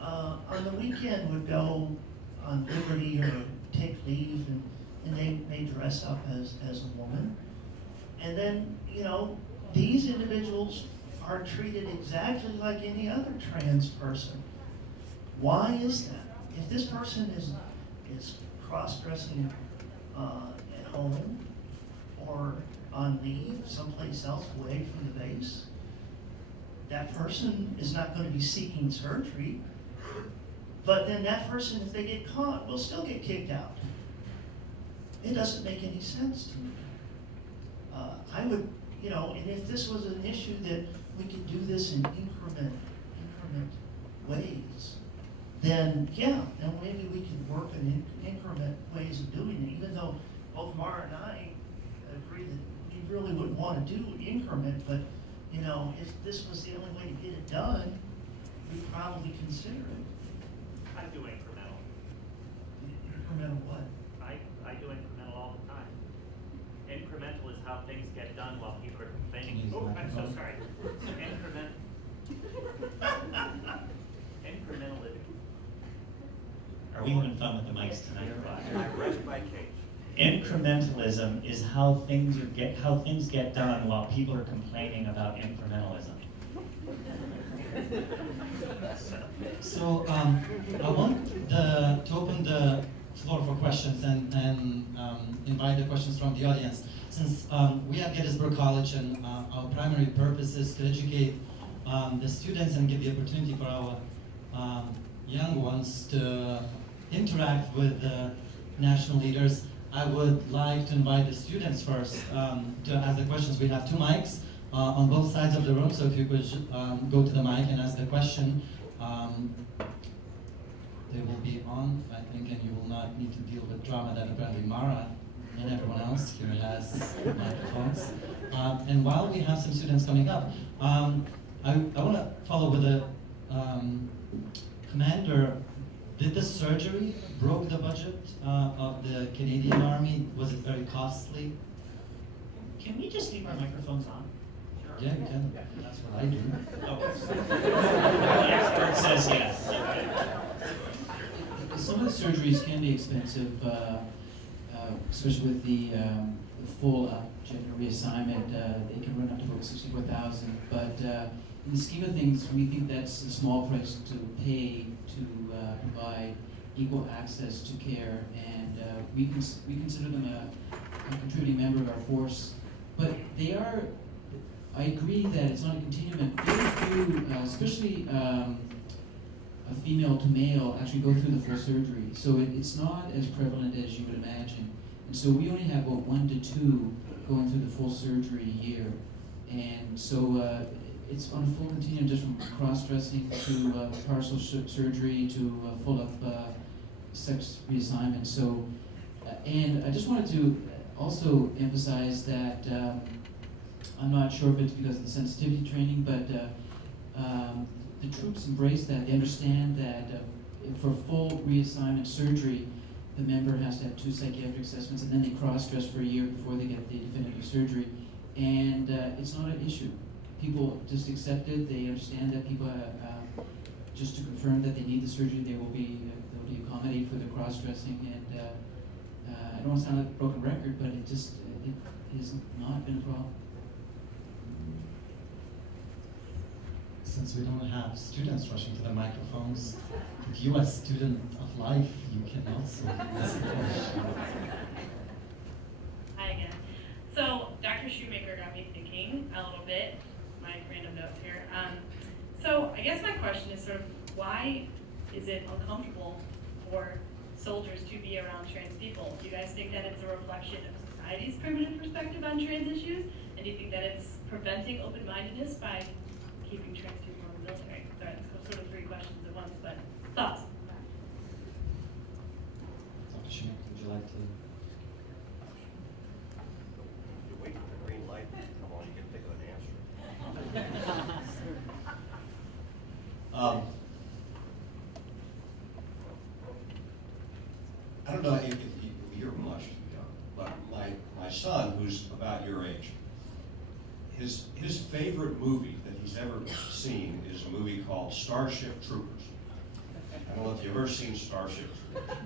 on the weekend would go on liberty or take leave and they may dress up as a woman. And then, you know, these individuals are treated exactly like any other trans person. Why is that? If this person is cross-dressing at home or on leave someplace else away from the base, that person is not going to be seeking surgery. But then that person, if they get caught, will still get kicked out. It doesn't make any sense to me. I would, you know, and if this was an issue that we could do this in increment ways, then yeah, then maybe we could work in increment ways of doing it, even though both Mara and I agree that we really wouldn't want to do increment, but you know, if this was the only way to get it done, we'd probably consider it. I do incremental. Incremental what? I do incremental all the time. Incremental is how things get done while people are complaining. Oh, I'm so sorry. Incremental living. Are we having fun with the mics tonight? I rest my case. Incrementalism is how things get done while people are complaining about incrementalism. So I want to open the floor for questions and invite the questions from the audience. Since we at Gettysburg College and our primary purpose is to educate the students and give the opportunity for our young ones to interact with the national leaders, I would like to invite the students first to ask the questions. We have two mics on both sides of the room, so if you could go to the mic and ask the question. They will be on, I think, and you will not need to deal with drama that apparently Mara and everyone else here has microphones. And while we have some students coming up, I want to follow with the commander. Did the surgery broke the budget of the Canadian Army? Was it very costly? Can we just leave our microphones on? Yeah, we can. That's what I do. The expert says yes. Some of the surgeries can be expensive, especially with the full gender reassignment. They can run up to about $64,000. But in the scheme of things, we think that's a small price to pay to provide equal access to care, and we consider them a contributing member of our force. But they are. I agree that it's not a continuum. Very few, especially a female to male, actually go through the full surgery. So it's not as prevalent as you would imagine. And so we only have about 1 to 2 going through the full surgery a year. And so it's on a full continuum, just from cross-dressing to partial surgery to full-up sex reassignment. So, and I just wanted to also emphasize that I'm not sure if it's because of the sensitivity training, but the troops embrace that. They understand that for full reassignment surgery, the member has to have 2 psychiatric assessments, and then they cross-dress for a year before they get the definitive surgery. And it's not an issue. People just accept it. They understand that people, just to confirm that they need the surgery, they'll be accommodated for the cross-dressing. And I don't want to sound like a broken record, but it has not been a problem. Since we don't have students rushing to the microphones, if you as student of life, you can also ask a question. Hi again. So Dr. Shoemaker got me thinking a little bit, my random notes here. So I guess my question is sort of, why is it uncomfortable for soldiers to be around trans people? Do you guys think that it's a reflection of society's primitive perspective on trans issues? And do you think that it's preventing open-mindedness by keeping trans people in the military? Sorry, that's sort of 3 questions at once, but thoughts? Dr. Shoemaker, would you like to? You wait for the green light, come on, you can think of an answer. I don't know if you're much too young, but my son, who's about your age, his favorite movie that he's ever seen is a movie called Starship Troopers. I don't know if you've ever seen Starship Troopers.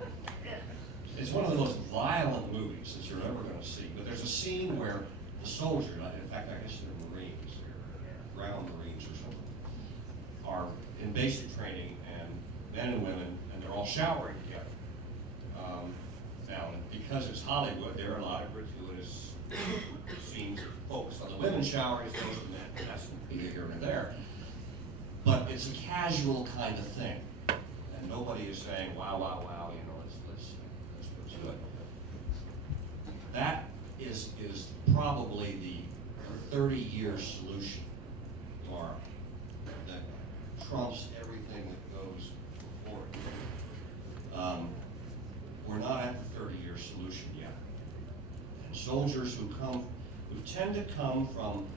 It's one of the most violent movies that you're ever going to see. But there's a scene where the soldiers, in fact, I guess they're Marines, or ground Marines or something, are in basic training, and men and women, and they're all showering together. Now, because it's Hollywood, there are a lot of gratuitous scenes focused on the women showering as opposed to the men. That's neither here nor there. But it's a casual kind of thing, and nobody is saying, "Wow, wow, wow," you know, let's do it. That is probably 30-year solution, Laura, that trumps everything that goes before it. We're not at the 30-year solution yet. And soldiers who tend to come from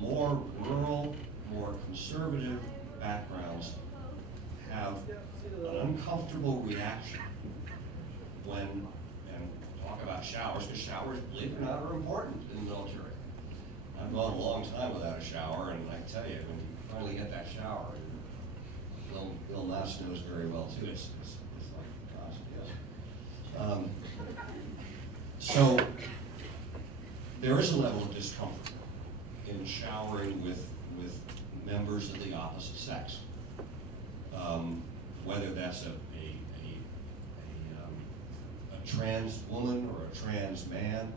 more rural, more conservative backgrounds have an uncomfortable reaction when, and talk about showers, because showers, believe it or not, are important in the military. I've gone a long time without a shower, and I tell you, when you finally get that shower, Bill Nass knows very well too, it's like God's gift. So there is a level of discomfort in showering with members of the opposite sex. Whether that's a trans woman or a trans man,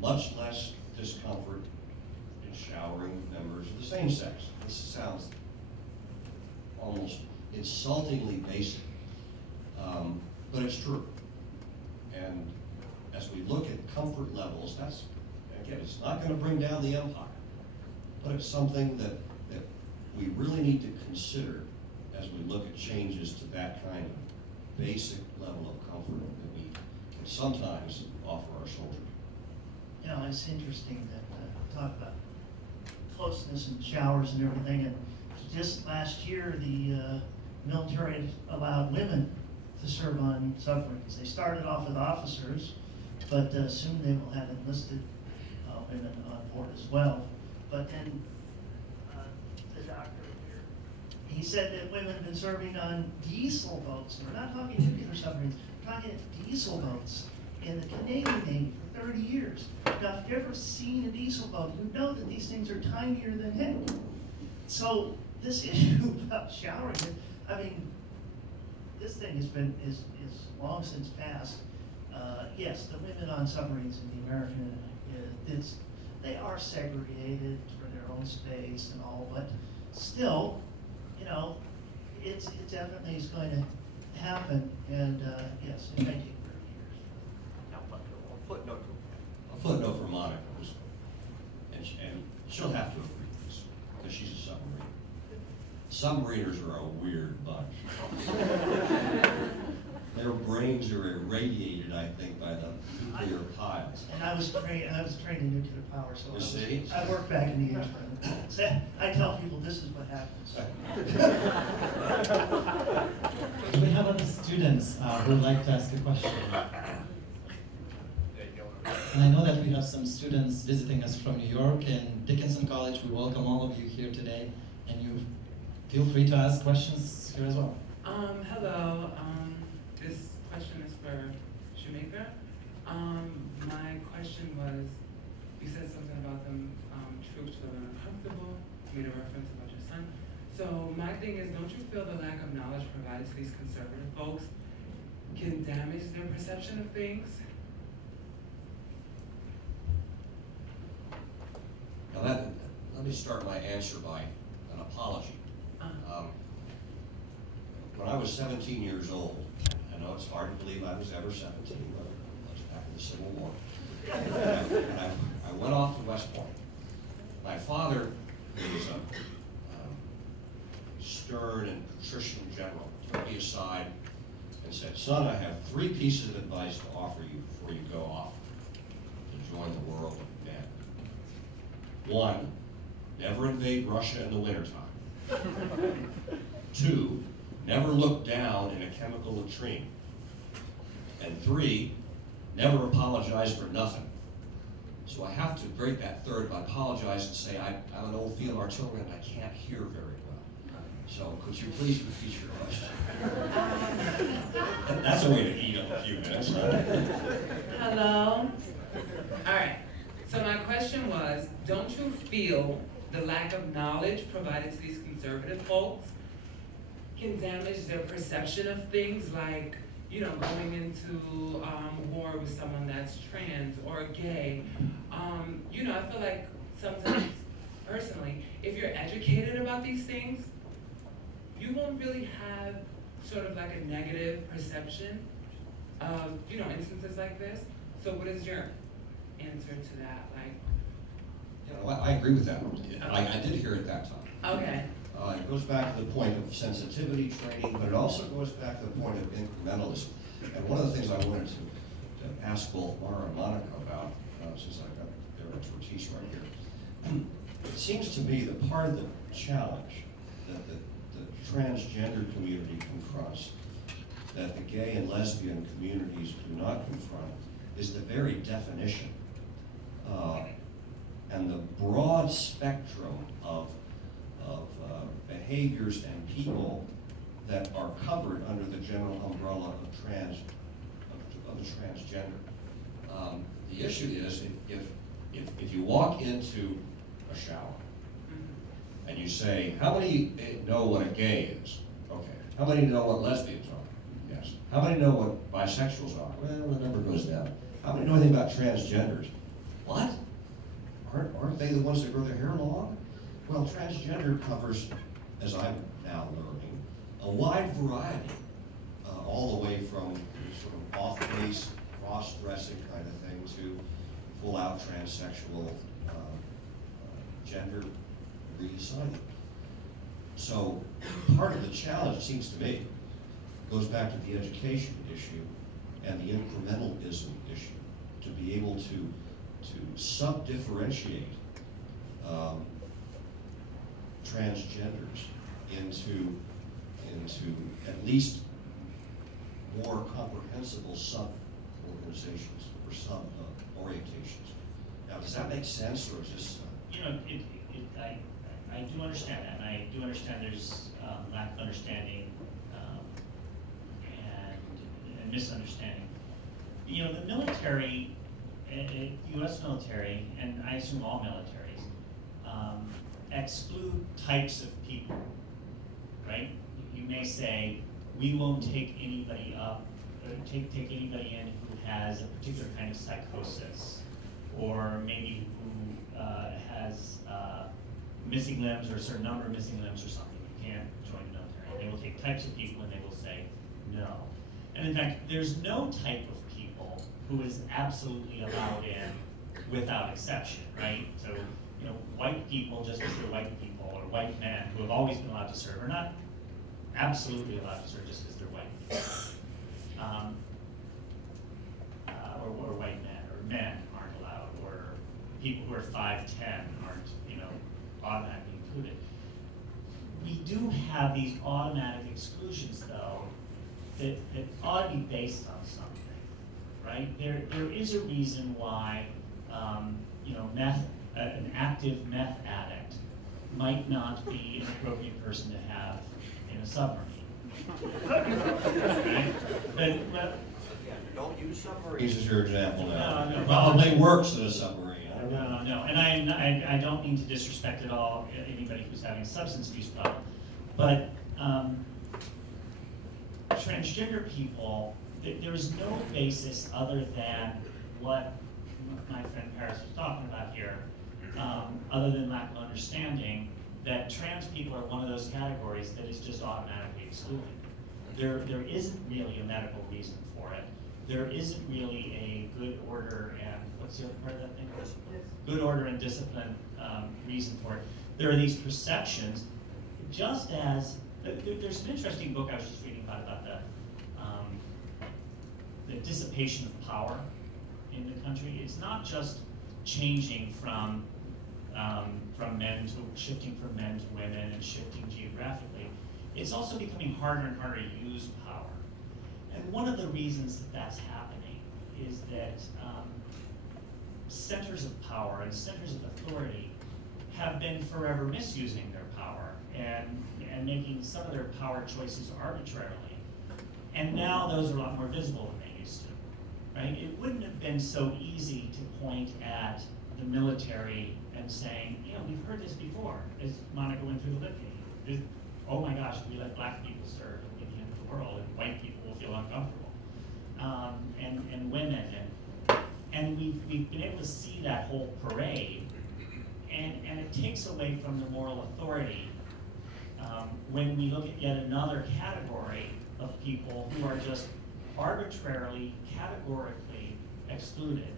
much less discomfort in showering with members of the same sex. This sounds almost insultingly basic, but it's true. And as we look at comfort levels, that's, again, it's not going to bring down the empire, but it's something that we really need to consider as we look at changes to that kind of basic level of comfort that we can sometimes offer our soldiers. You know, it's interesting that talk about closeness and showers and everything, and just last year the military allowed women to serve on submarines. They started off with officers, but soon they will have enlisted women on board as well. But then the doctor here, he said that women have been serving on diesel boats. We're not talking nuclear submarines, we're talking diesel boats in the Canadian Navy for 30 years. Now, if you've ever seen a diesel boat, you know that these things are tinier than heck. So this issue about showering, I mean, this thing is long since passed. Yes, the women on submarines in the American, they are segregated for their own space and all, but still, you know, it definitely is going to happen, and yes, it may take 30 years. Now, a footnote for Monica, and she'll have to agree with this, because she's a submarine. Submariners are a weird bunch. Their brains are irradiated, I think, by the nuclear piles. And I was trained in nuclear power, so You see? I worked back in the interim. So I tell people this is what happens. Do we have other students who would like to ask a question? And I know that we have some students visiting us from New York and Dickinson College. We welcome all of you here today, and you feel free to ask questions here as well. Hello. This question is for Shoemaker. My question was, you said something about them troops feeling uncomfortable. You made a reference about your son. So my thing is, don't you feel the lack of knowledge provided to these conservative folks can damage their perception of things? Now let me start my answer by an apology. When I was 17 years old, I know it's hard to believe I was ever 17, but I was back in the Civil War. And I went off to West Point. My father, who was a stern and patrician general, took me aside and said, "Son, I have 3 pieces of advice to offer you before you go off to join the world of men. 1, never invade Russia in the wintertime. 2, never look down in a chemical latrine. And 3, never apologize for nothing." So I have to break that third by apologize and say I'm an old field artilleryman and I can't hear very well. So could you please repeat your question? That's a way to eat up a few minutes. Hello. All right. So my question was, don't you feel the lack of knowledge provided to these conservative folks can damage their perception of things, like, you know, going into war with someone that's trans or gay? You know, I feel like sometimes, personally, if you're educated about these things, you won't really have sort of like a negative perception of, you know, instances like this. So what is your answer to that? Like, You know, I agree with that. I did hear it that time. okay. It goes back to the point of sensitivity training, but it also goes back to the point of incrementalism. And one of the things I wanted to ask both Mara and Monica about, since I've got their expertise right here, it seems to me that part of the challenge that the transgender community confronts, that the gay and lesbian communities do not confront, is the very definition and the broad spectrum of behaviors and people that are covered under the general umbrella of the transgender. The issue is if you walk into a shower and you say, how many know what a gay is? Okay. How many know what lesbians are? Yes. How many know what bisexuals are? Well, the number goes down. How many know anything about transgenders? What? Aren't they the ones that grow their hair long? Well, transgender covers, as I'm now learning, a wide variety, all the way from sort of off-base, cross-dressing kind of thing to full-out transsexual gender redesigning. So part of the challenge, it seems to me, goes back to the education issue and the incrementalism issue, to be able to sub-differentiate transgenders into at least more comprehensible sub-organizations or sub-orientations. Now, does that make sense, or is this? You know, I do understand that, and I do understand there's lack of understanding and misunderstanding. You know, the military, U.S. military, and I assume all militaries, exclude types of people, right? You may say, we won't take anybody up, or take anybody in who has a particular kind of psychosis, or maybe who has missing limbs or a certain number of missing limbs or something. You can't join the military. They will take types of people and they will say no. And in fact, there's no type of people who is absolutely allowed in without exception, right? So, you know, white people, just because they're white people, or white men who have always been allowed to serve, are not absolutely allowed to serve just because they're white people. Or white men, or men aren't allowed, or people who are 5'10" aren't, you know, automatically included. We do have these automatic exclusions, though, that ought to be based on something, right? There is a reason why, you know, an active meth addict might not be an appropriate person to have in a submarine. Right? But Don't use submarines as your example now. No, It probably works in a submarine. I don't know. no, and I don't mean to disrespect at all anybody who's having a substance abuse problem, but transgender people, there is no basis other than what my friend Paris was talking about here, other than lack of understanding that trans people are one of those categories that is just automatically excluded. There isn't really a medical reason for it. There isn't really a good order and, what's the other part of that thing? Good order and discipline reason for it. There are these perceptions, just as, there's an interesting book I was just reading about the dissipation of power in the country. It's not just changing from men to, shifting from men to women and shifting geographically. It's also becoming harder and harder to use power. And one of the reasons that that's happening is that centers of power and centers of authority have been forever misusing their power and making some of their power choices arbitrarily. And now those are a lot more visible than they used to, right? It wouldn't have been so easy to point at the military and saying, you know, we've heard this before, as Monica went through the litany. Oh my gosh, if we let black people serve, it'll be the end of the world, and white people will feel uncomfortable. And women, and we've been able to see that whole parade, and it takes away from the moral authority when we look at yet another category of people who are just arbitrarily, categorically excluded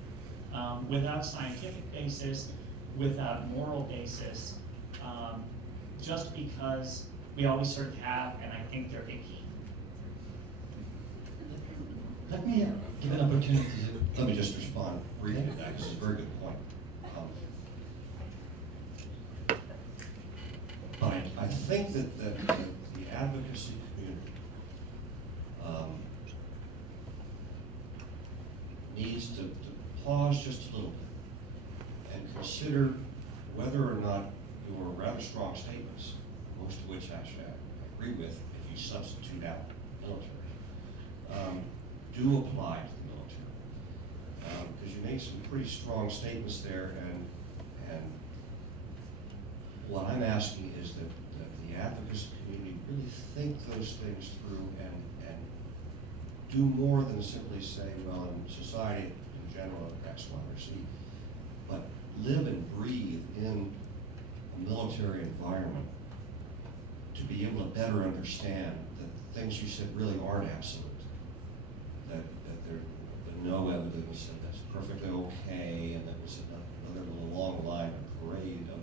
without scientific basis, without moral basis, just because we always sort of have, and I think they're icky. Let me give an opportunity to. Let me just respond briefly to that, because it's a very good point. But I think that the advocacy community needs to pause just a little bit and consider whether or not your rather strong statements, most of which actually I agree with if you substitute out military, do apply to the military. Because you made some pretty strong statements there, and what I'm asking is that the advocacy community really think those things through and do more than simply say, well, in society in general, X, Y, or Z, but live and breathe in a military environment to be able to better understand that the things you said really aren't absolute, that there's no evidence that that's perfectly okay, and that was another little long line of parade of,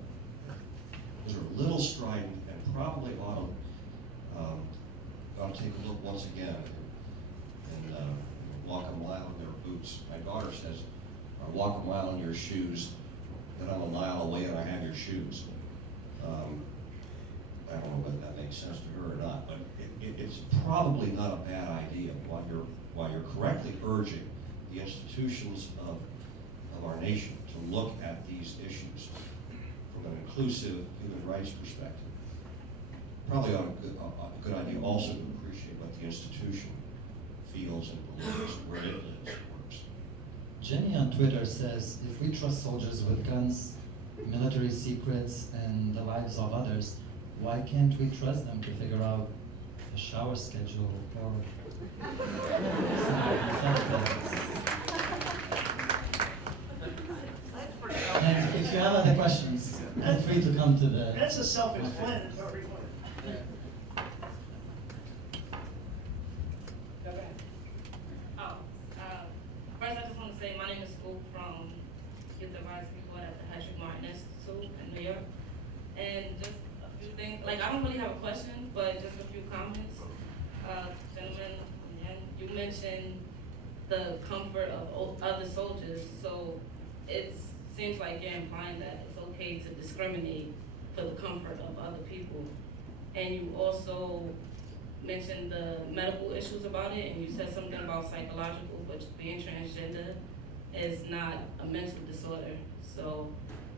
those are a little strident and probably ought to take a look once again and walk a mile in their boots. My daughter says, I walk a mile in your shoes, then I'm a mile away and I have your shoes. I don't know whether that makes sense to her or not, but it's probably not a bad idea while you're correctly urging the institutions of our nation to look at these issues from an inclusive human rights perspective. Probably a good idea also to appreciate what the institution feels and believes, where it lives and works. Jenny on Twitter says, if we trust soldiers with guns, military secrets, and the lives of others, why can't we trust them to figure out a shower schedule or And if you have other questions, feel free to come to the... That's a self-explanatory one. First, I just want to say my name is Spook from Youth Advisory Board at the Patrick Martin Institute in New York. And just a few things, like I don't really have a question, but just a few comments. Gentlemen, you mentioned the comfort of other soldiers, so it seems like you're implying that it's okay to discriminate for the comfort of other people. And you also mentioned the medical issues about it, and you said something about psychological, but being transgender is not a mental disorder. So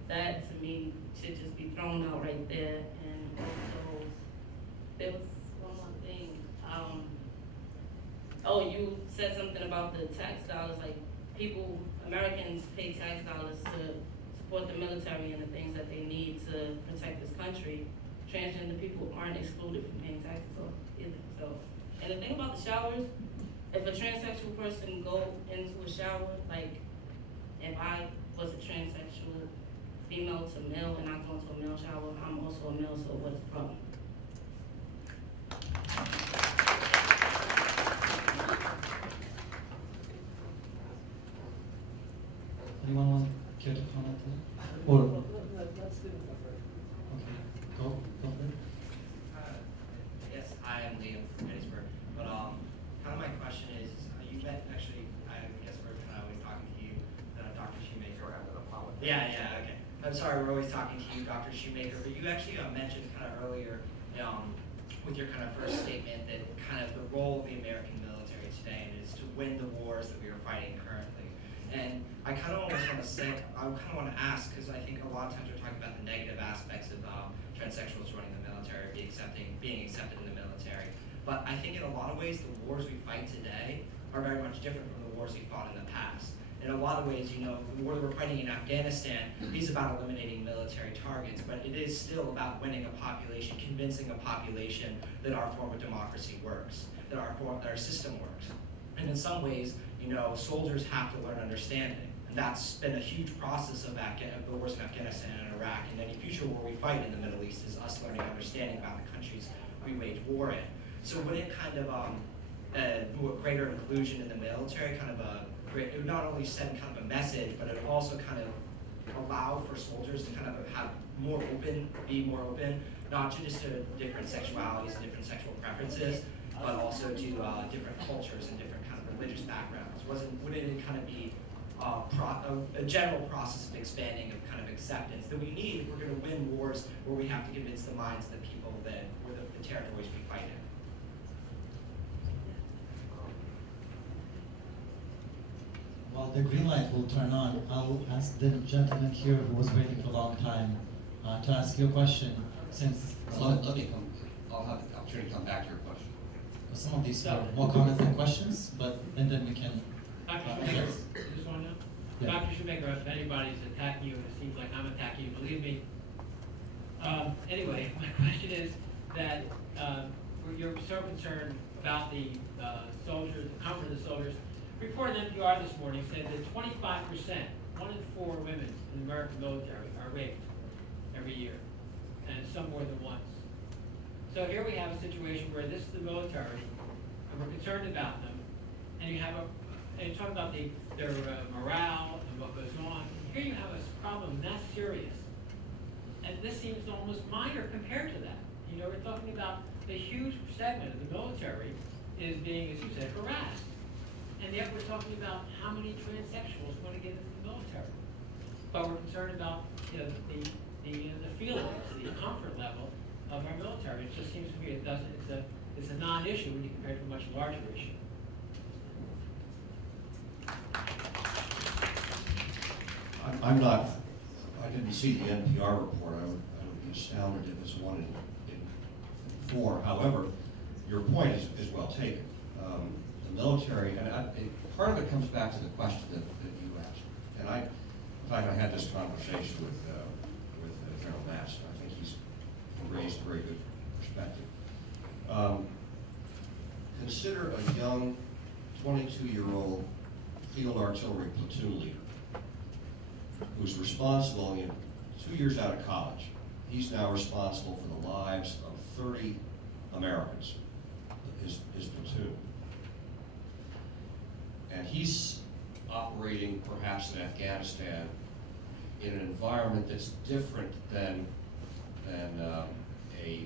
that to me should just be thrown out right there. And also, there was one more thing. Oh, you said something about the tax dollars, like Americans pay tax dollars to support the military and the things that they need to protect this country. Transgender people aren't excluded from paying taxes either. So, and the thing about the showers, if a transsexual person go into a shower, like if I was a transsexual female to male and I go into a male shower, I'm also a male, so what's the problem? Anyone want to care to comment on that? Or Let's do it first. okay, go for it. Yes, I am Liam from Gettysburg. But kind of my question is, you met actually, I guess we're kind of always talking to you, Dr. Shoemaker. Yeah, okay. I'm sorry, we're always talking to you, Dr. Shoemaker, but you actually mentioned kind of earlier with your kind of first statement that kind of the role of the American military today is to win the wars that we are fighting currently. And I kind of almost want to say, I kind of want to ask, because I think a lot of times we're talking about the negative aspects of transsexuals running the military, being accepted in the military. But I think in a lot of ways, the wars we fight today are very much different from the wars we fought in the past. In a lot of ways, the war that we're fighting in Afghanistan is about eliminating military targets, but it is still about winning a population, convincing a population that our form of democracy works, that our system works. And in some ways, soldiers have to learn understanding. And that's been a huge process of the wars in Afghanistan and Iraq, and any future war we fight in the Middle East is us learning understanding about the countries we wage war in. So would it kind of greater inclusion in the military kind of it would not only send kind of a message, but it would also kind of allow for soldiers to kind of be more open, not just to different sexualities and different sexual preferences, but also to different cultures and different kind of religious backgrounds. Wouldn't it kind of be a general process of expanding of kind of acceptance that we need if we're going to win wars where we have to convince the minds of the people that we're the territories we fight in? Well, the green light will turn on. I'll ask the gentleman here who was waiting for a long time to ask you a question, since Let me come, I'll have the opportunity to come back to your question. some of these are more comments than questions, and then we can. Dr. Shoemaker, just want to know? Yeah. Dr. Shoemaker, if anybody's attacking you, and it seems like I'm attacking you, believe me. Anyway, my question is that you're so concerned about the soldiers, the comfort of the soldiers. A report in NPR this morning said that 25%, 1 in 4 women in the American military are raped every year, and some more than once. So here we have a situation where this is the military, and we're concerned about them, and you talk about their morale and what goes on. Here you have a problem that's serious, and this seems almost minor compared to that. You know, we're talking about a huge segment of the military is being, as you said, harassed, and yet we're talking about how many transsexuals want to get into the military. But we're concerned about, you know, the feelings, the comfort level of our military. It just seems to me it's a non-issue when you compare it to a much larger issue. I didn't see the NPR report. I would be astounded if it's one in 4. However, your point is well taken. The military, and part of it comes back to the question that you asked. And in fact, I had this conversation with General Mass, and I think he's raised a very good perspective. Consider a young 22-year-old field artillery platoon leader who's responsible, 2 years out of college. He's now responsible for the lives of 30 Americans, his platoon. And he's operating perhaps in Afghanistan in an environment that's different than a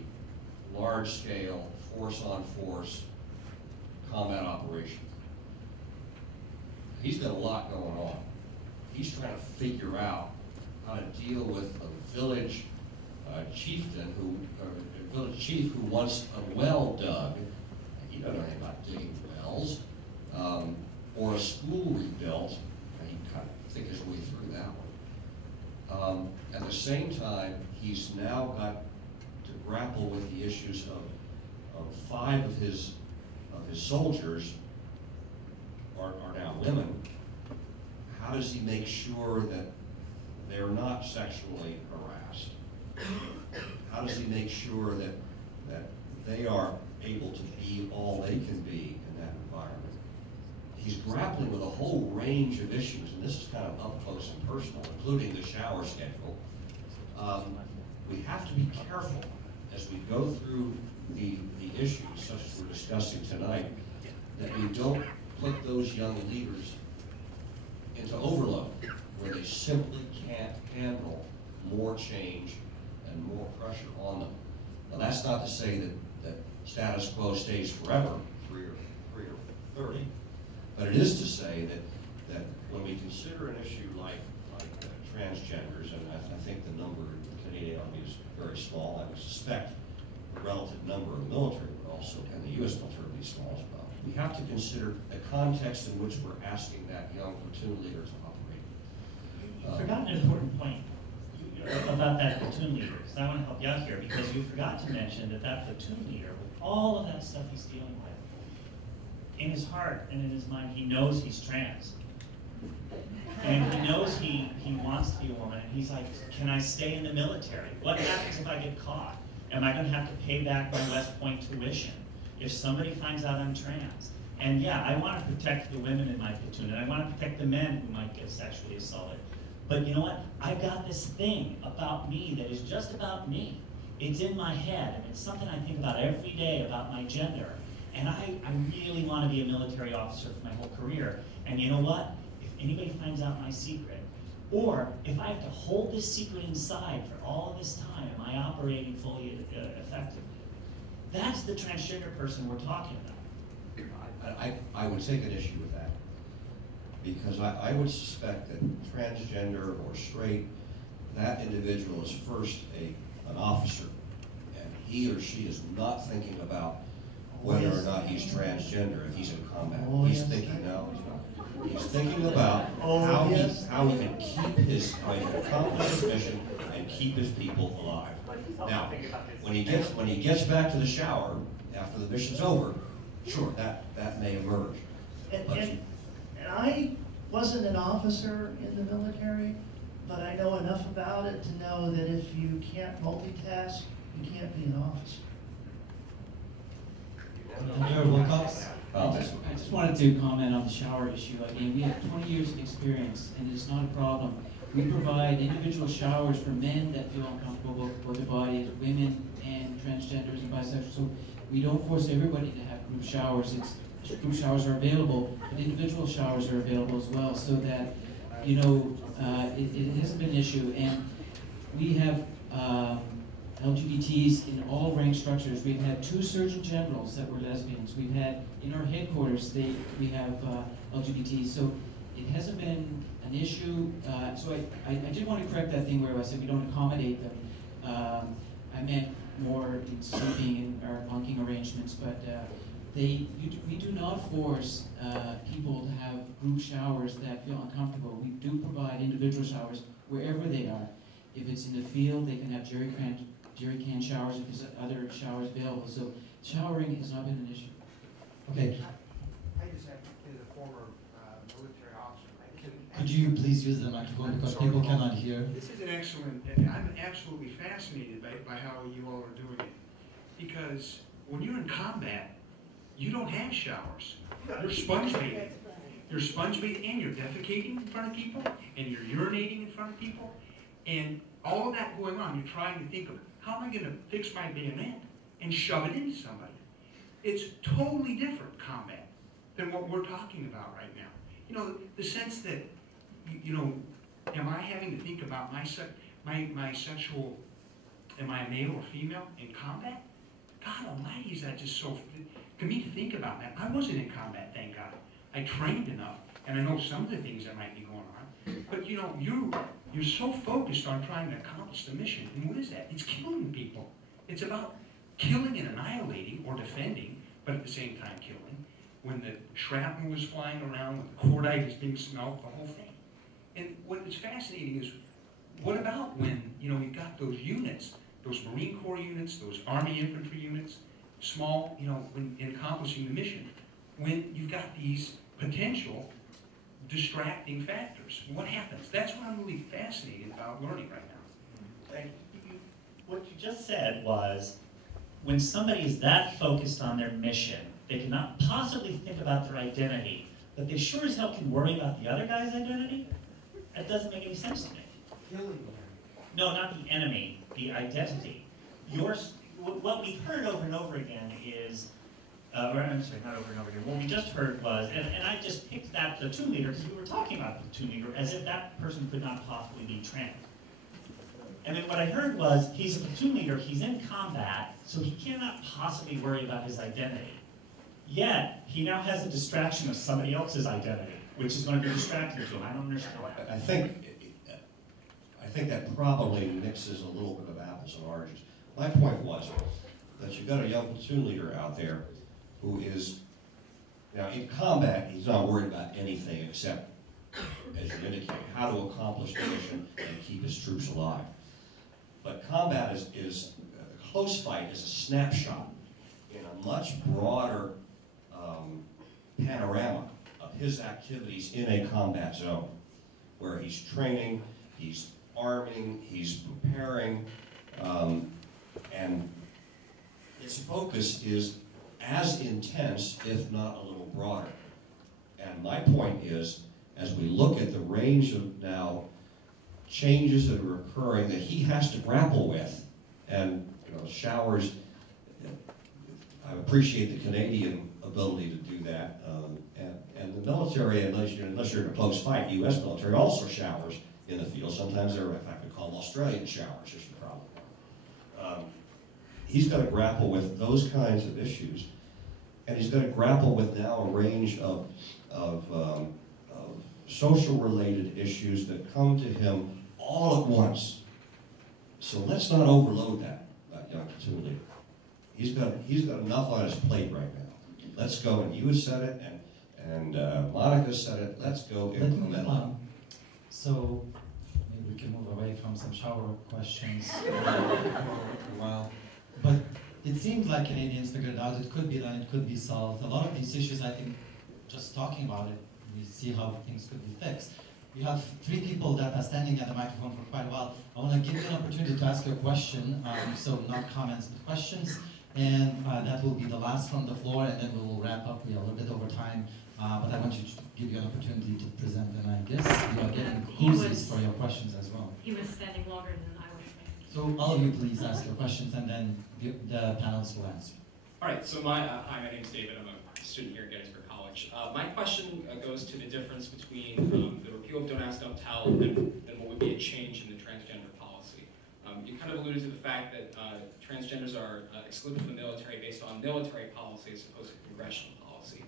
large-scale, force-on-force combat operation. He's got a lot going on. He's trying to figure out how to deal with a village chieftain village chief who wants a well dug. He doesn't know anything about digging wells, or a school rebuilt. And he kind of think his way through that one. At the same time, he's now got to grapple with the issues of 5 of his soldiers are now women. How does he make sure that they're not sexually harassed? How does he make sure that they are able to be all they can be in that environment? He's grappling with a whole range of issues, and this is kind of up close and personal, including the shower schedule. We have to be careful as we go through the issues, such as we're discussing tonight, that we don't put those young leaders into overload, where they simply can't handle more change and more pressure on them. Now, that's not to say that status quo stays forever, 3 or 30, but it is to say that when we consider an issue like transgenders, and I think the number in the Canadian Army is very small. I would suspect the relative number of the military would also, and the U.S. military would be small as well. We have to consider the context in which we're asking that young platoon leader to operate. You forgot an important point about that platoon leader, because I want to help you out here, because you forgot to mention that platoon leader, with all of that stuff he's dealing with, in his heart and in his mind, he knows he's trans. And he knows he wants to be a woman, and he's like, can I stay in the military? What happens if I get caught? Am I going to have to pay back my West Point tuition if somebody finds out I'm trans? And yeah, I want to protect the women in my platoon, and I want to protect the men who might get sexually assaulted. But you know what? I've got this thing about me that is just about me. It's in my head, and it's something I think about every day about my gender. And I really want to be a military officer for my whole career. And you know what? anybody finds out my secret, or if I have to hold this secret inside for all of this time, am I operating fully effectively? That's the transgender person we're talking about. I would take an issue with that, because I would suspect that transgender or straight, that individual is first an officer, and he or she is not thinking about whether or not he's transgender if he's in combat. He's thinking, no, he's not. He's thinking about how he can keep his, how he can accomplish his mission and keep his people alive. Now, when he gets back to the shower after the mission's over, sure, that may emerge. And I wasn't an officer in the military, but I know enough about it to know that if you can't multitask, you can't be an officer. David Wilcox? I just wanted to comment on the shower issue. Again, we have 20 years of experience, and it's not a problem. We provide individual showers for men that feel uncomfortable with their bodies, women and transgenders and bisexuals. So we don't force everybody to have group showers. Group showers are available, but individual showers are available as well, so that, you know, it hasn't been an issue. And we have LGBTs in all rank structures. We've had 2 surgeon generals that were lesbians. We've had, in our headquarters, we have LGBTs. So it hasn't been an issue. So I did want to correct that thing where I said we don't accommodate them. I meant more in sleeping and our bunking arrangements, but we do not force people to have group showers that feel uncomfortable. We do provide individual showers wherever they are. If it's in the field, they can have jerry can showers if there's other showers available. So showering has not been an issue. Okay. I just have to be the former military officer. Could you please use the microphone because people cannot hear? This is an excellent, I'm absolutely fascinated by how you all are doing it. Because when you're in combat, you don't have showers. You're sponge bathing. You're sponge bathing and you're defecating in front of people and you're urinating in front of people. And all of that going on, you're trying to think of, how am I going to fix my bayonet and shove it into somebody? It's totally different combat than what we're talking about right now. You know, the sense that, you know, am I having to think about my sexual, am I a male or female in combat? God almighty, is that just so, to me to think about that. I wasn't in combat, thank God. I trained enough, and I know some of the things that might be going on. But you know, you're so focused on trying to accomplish the mission, and what is that? It's killing people. It's about killing and annihilating or defending, but at the same time killing. When the shrapnel was flying around, when the cordite is being smelt, the whole thing. And what is fascinating is, what about when, you know, we've got those units, those Marine Corps units, those Army infantry units, small, you know, in accomplishing the mission, when you've got these potential distracting factors. What happens? That's what I'm really fascinated about learning right now. Thank you. What you just said was, when somebody is that focused on their mission, they cannot possibly think about their identity, but they sure as hell can worry about the other guy's identity? That doesn't make any sense to me. No, not the enemy, the identity. What we've heard over and over again is, or I'm sorry, not over and over again, what we just heard was, and I just picked that platoon leader because we were talking about the platoon leader as if that person could not possibly be trans. And then what I heard was, he's a platoon leader, he's in combat, so he cannot possibly worry about his identity. Yet, he now has a distraction of somebody else's identity, which is going to be distracting to him. I don't understand. I think that probably mixes a little bit of apples and oranges. My point was that you've got a young platoon leader out there who is, now in combat, he's not worried about anything except, as you indicate, how to accomplish the mission and keep his troops alive. But combat is a close fight is a snapshot in a much broader panorama of his activities in a combat zone, where he's training, he's arming, he's preparing, and his focus is as intense, if not a little broader. And my point is, as we look at the range of now changes that are occurring that he has to grapple with, and you know, showers, I appreciate the Canadian ability to do that, And the military, unless you're in a close fight, U.S. military also showers in the field. Sometimes they're, in fact, we call them Australian showers, as you probably know. He's got to grapple with those kinds of issues, and he's got to grapple with now a range of social-related issues that come to him all at once. So let's not overload that young platoon leader. He's got enough on his plate right now. Let's go, and you said it, and Monica said it. Let's go implement it. So maybe we can move away from some shower questions for a while. But it seems like Canadians figured it out. It could be done. It could be solved. A lot of these issues, I think, just talking about it, we see how things could be fixed. We have 3 people that are standing at the microphone for quite a while. I want to give you an opportunity to ask your question, so not comments, but questions. And that will be the last from the floor, and then we will wrap up. We are a little bit over time, but I want to give you an opportunity to present, and I guess you are getting koozies for your questions as well. He was standing longer than I was. So all of you please ask your questions, and then the panelists will answer. All right, so hi, my name is David. I'm a student here at Gettysburg College. My question goes to the difference between the repeal of Don't Ask, Don't Tell and what would be a change in the transgender policy. You kind of alluded to the fact that transgenders are excluded from the military based on military policy as opposed to congressional policy.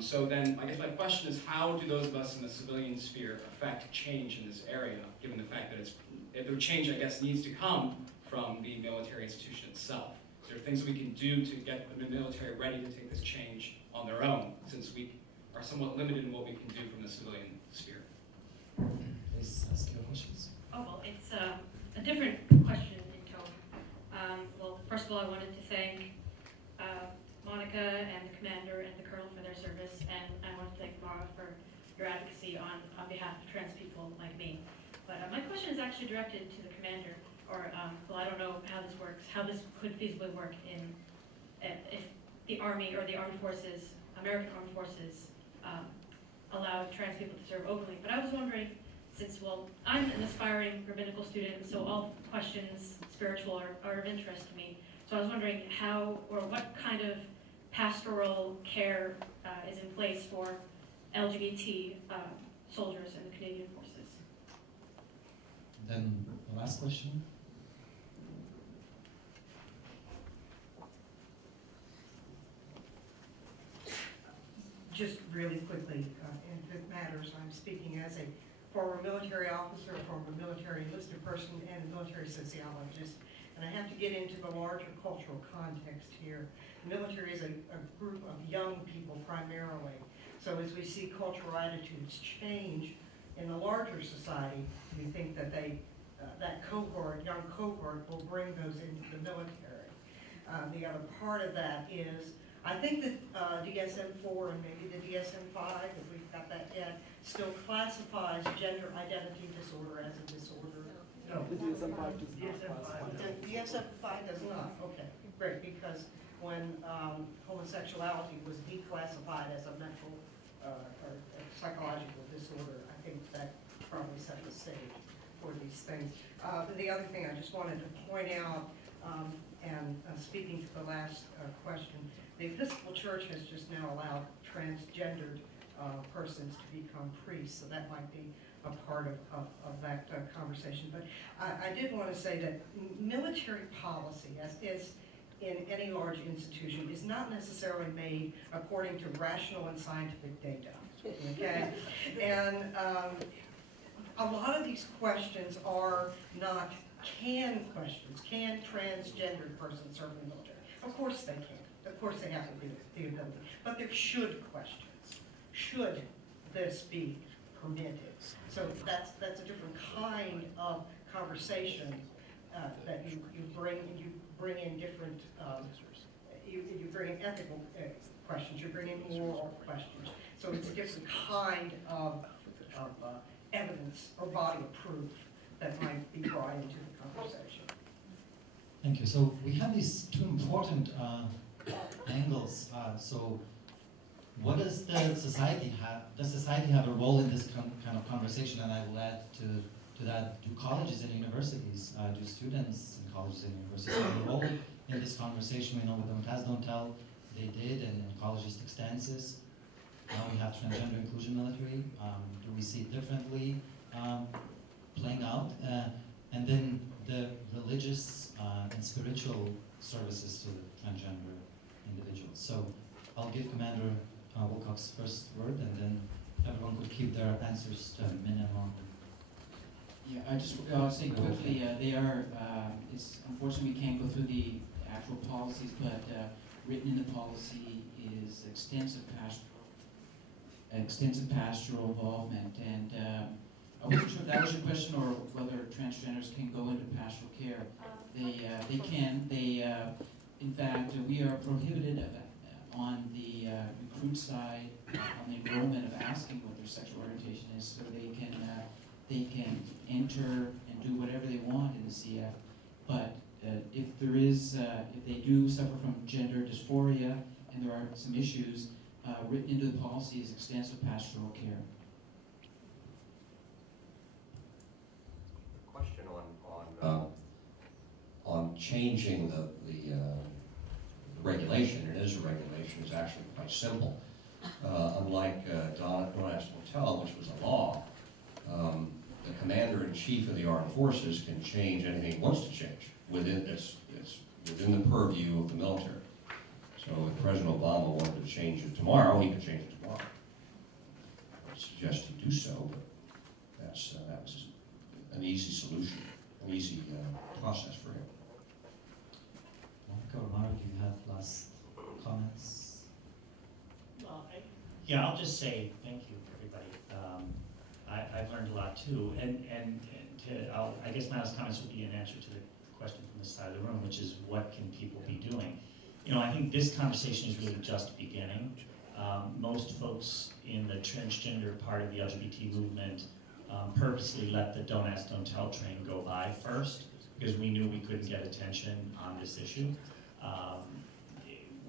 So then, I guess my question is, how do those of us in the civilian sphere affect change in this area, given the fact that if the change, I guess, needs to come from the military institution itself? Is there things we can do to get the military ready to take this change on their own, since we are somewhat limited in what we can do from the civilian sphere? Please ask your questions. Oh, well, it's a different question in tone. Well, first of all, I wanted to thank Monica and the commander and the colonel for their service, and I want to thank Mara for your advocacy on behalf of trans people like me. But my question is actually directed to the commander, or, well, I don't know how this works, how this could feasibly work if the Army or the Armed Forces, American Armed Forces, allow trans people to serve openly. But I was wondering, since, well, I'm an aspiring rabbinical student, so all questions spiritual are of interest to me. So I was wondering how, or what kind of pastoral care is in place for LGBT soldiers in the Canadian Forces. Then the last question. Just really quickly, and if it matters, I'm speaking as a former military officer, a former military enlisted person, and a military sociologist. And I have to get into the larger cultural context here. The military is a group of young people primarily. So as we see cultural attitudes change in the larger society, we think that that cohort, young cohort, will bring those into the military. The other part of that is, I think that DSM-4 and maybe the DSM-5, if we've got that yet, still classifies gender identity disorder as a disorder. No, the DSM-5 does not classify. DSM-5 does not, okay, great, because when homosexuality was declassified as a mental or psychological disorder, I think that probably set the stage for these things. The other thing I just wanted to point out, and speaking to the last question, the Episcopal Church has just now allowed transgendered persons to become priests, so that might be a part of that conversation. But I did want to say that military policy, as is in any large institution, is not necessarily made according to rational and scientific data, okay? And a lot of these questions are not can questions. Can transgendered persons serve in the military? Of course they can. Of course they have the ability. But they're should questions. Should this be permitted? So that's a different kind of conversation that you bring in different you bring in ethical questions. You bring in moral questions. So it's a different kind of evidence or body of proof that might be brought into the conversation. Thank you. So we have these two important angles. So what does the society have? Does society have a role in this kind of conversation? And I will add to that, do colleges and universities, do students in colleges and universities have a role in this conversation? We know with Don't Ask, Don't Tell, they did, and colleges took stances. Now we have transgender inclusion military. Do we see it differently playing out? And then the religious and spiritual services to transgender individuals. So I'll give Commander Wilcox first word, and then everyone could keep their answers to a minimum. Yeah, I'll say quickly, they are, it's unfortunately we can't go through the actual policies, but written in the policy is extensive pastoral involvement, and I wasn't sure if that was your question or whether transgenders can go into pastoral care. They can. In fact, we are prohibited on the recruit side, on the enrollment of asking what their sexual orientation is, so they can enter and do whatever they want in the CF. But if they do suffer from gender dysphoria and there are some issues, written into the policy is extensive pastoral care. Question on changing the regulation. It is a regulation. It's actually quite simple. Unlike Don't Ask, Don't Tell, which was a law, the commander-in-chief of the armed forces can change anything he wants to change within it's within the purview of the military. So if President Obama wanted to change it tomorrow, he could change it tomorrow. I would suggest he do so, but that was an easy solution, an easy process for him. Monica or Mark, do you have last comments? Yeah, I'll just say thank you, everybody. I've learned a lot too, and I guess my last comments would be an answer to the question from this side of the room, which is what can people be doing? You know, I think this conversation is really just beginning. Most folks in the transgender part of the LGBT movement purposely let the Don't Ask, Don't Tell train go by first, because we knew we couldn't get attention on this issue.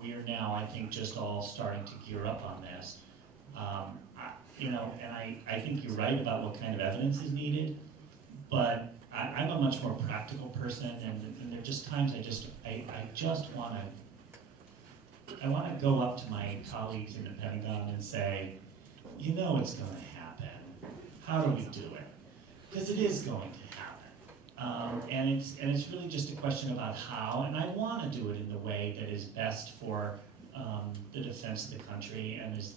We are now, I think, just all starting to gear up on this. You know, and I think you're right about what kind of evidence is needed, but I'm a much more practical person, and there are just times I just want to go up to my colleagues in the Pentagon and say, you know it's going to happen. How do we do it? Because it is going to happen. And it's really just a question about how, and I want to do it in the way that is best for the defense of the country and is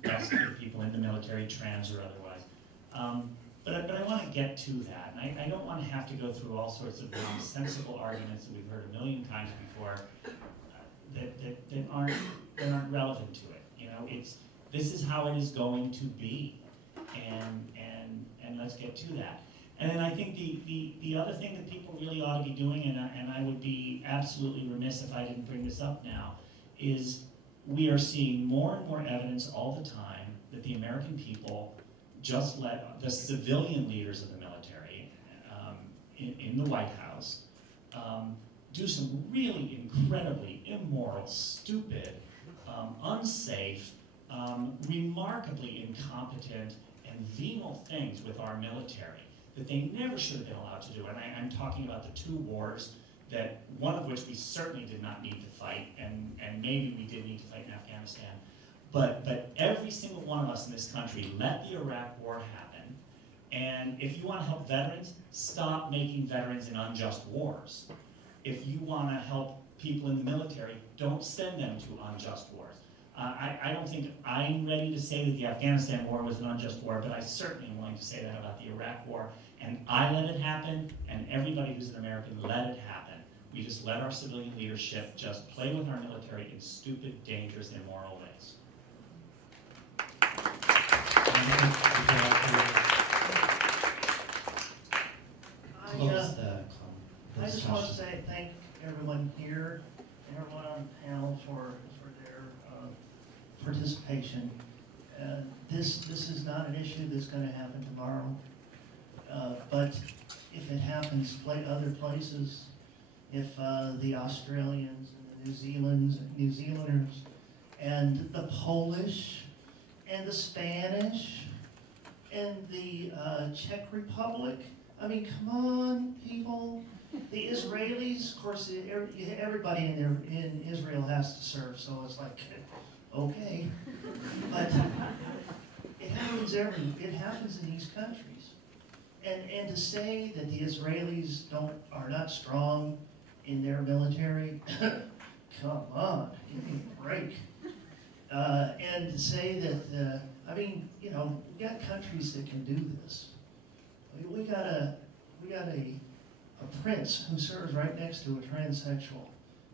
best for people in the military, trans or otherwise. But I want to get to that, and I don't want to have to go through all sorts of nonsensical arguments that we've heard a million times before that aren't relevant to it. You know, this is how it is going to be, and let's get to that. And then I think the other thing that people really ought to be doing, and I would be absolutely remiss if I didn't bring this up now, is we are seeing more and more evidence all the time that the American people just let the civilian leaders of the military in the White House do some really incredibly immoral, stupid, unsafe, remarkably incompetent, and venal things with our military that they never should have been allowed to do. And I'm talking about the 2 wars, that one of which we certainly did not need to fight, and maybe we did need to fight in Afghanistan. But every single one of us in this country let the Iraq War happen. And if you want to help veterans, stop making veterans in unjust wars. If you want to help people in the military, don't send them to unjust wars. I don't think I'm ready to say that the Afghanistan war was an unjust war, but I certainly am willing to say that about the Iraq war. And I let it happen, and everybody who's an American let it happen. We just let our civilian leadership just play with our military in stupid, dangerous, immoral ways. I just want to say thank everyone here, everyone on the panel for their participation. This is not an issue that's going to happen tomorrow, but if it happens other places, if the Australians and the New Zealanders and the Polish and the Spanish and the Czech Republic, I mean, come on, people. The Israelis, of course, everybody in Israel has to serve, so it's like, okay. But it happens in these countries. And to say that the Israelis are not strong in their military, come on, give me a break. And to say that, I mean, you know, we got countries that can do this. We got a prince who serves right next to a transsexual,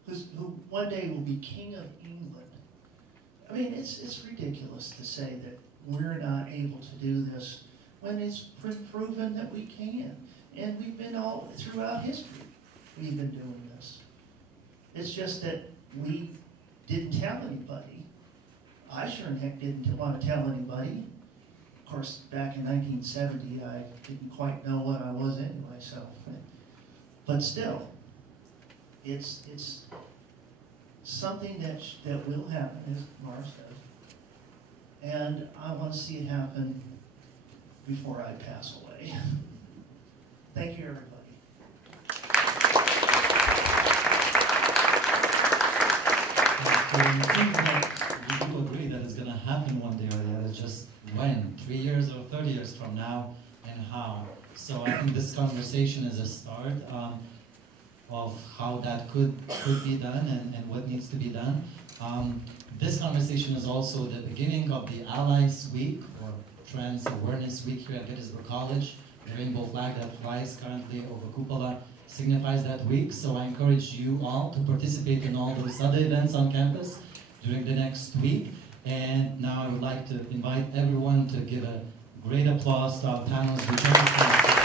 who one day will be king of England. I mean, it's ridiculous to say that we're not able to do this when it's proven that we can. And we've been all throughout history, we've been doing this. It's just that we didn't tell anybody. I sure in heck didn't want to tell anybody. Of course, back in 1970, I didn't quite know what I was anyway, so. But still, it's something that will happen, as Mars does. And I want to see it happen before I pass away. Thank you, everybody. It seems like we do agree that it's going to happen one day or the other, just when, 3 years or 30 years from now, and how. So I think this conversation is a start of how that could be done and what needs to be done. This conversation is also the beginning of the Allies Week, or Trans Awareness Week here at Gettysburg College. The rainbow flag that flies currently over Cupola signifies that week, so I encourage you all to participate in all those other events on campus during the next week. And now I would like to invite everyone to give a great applause to our panelists.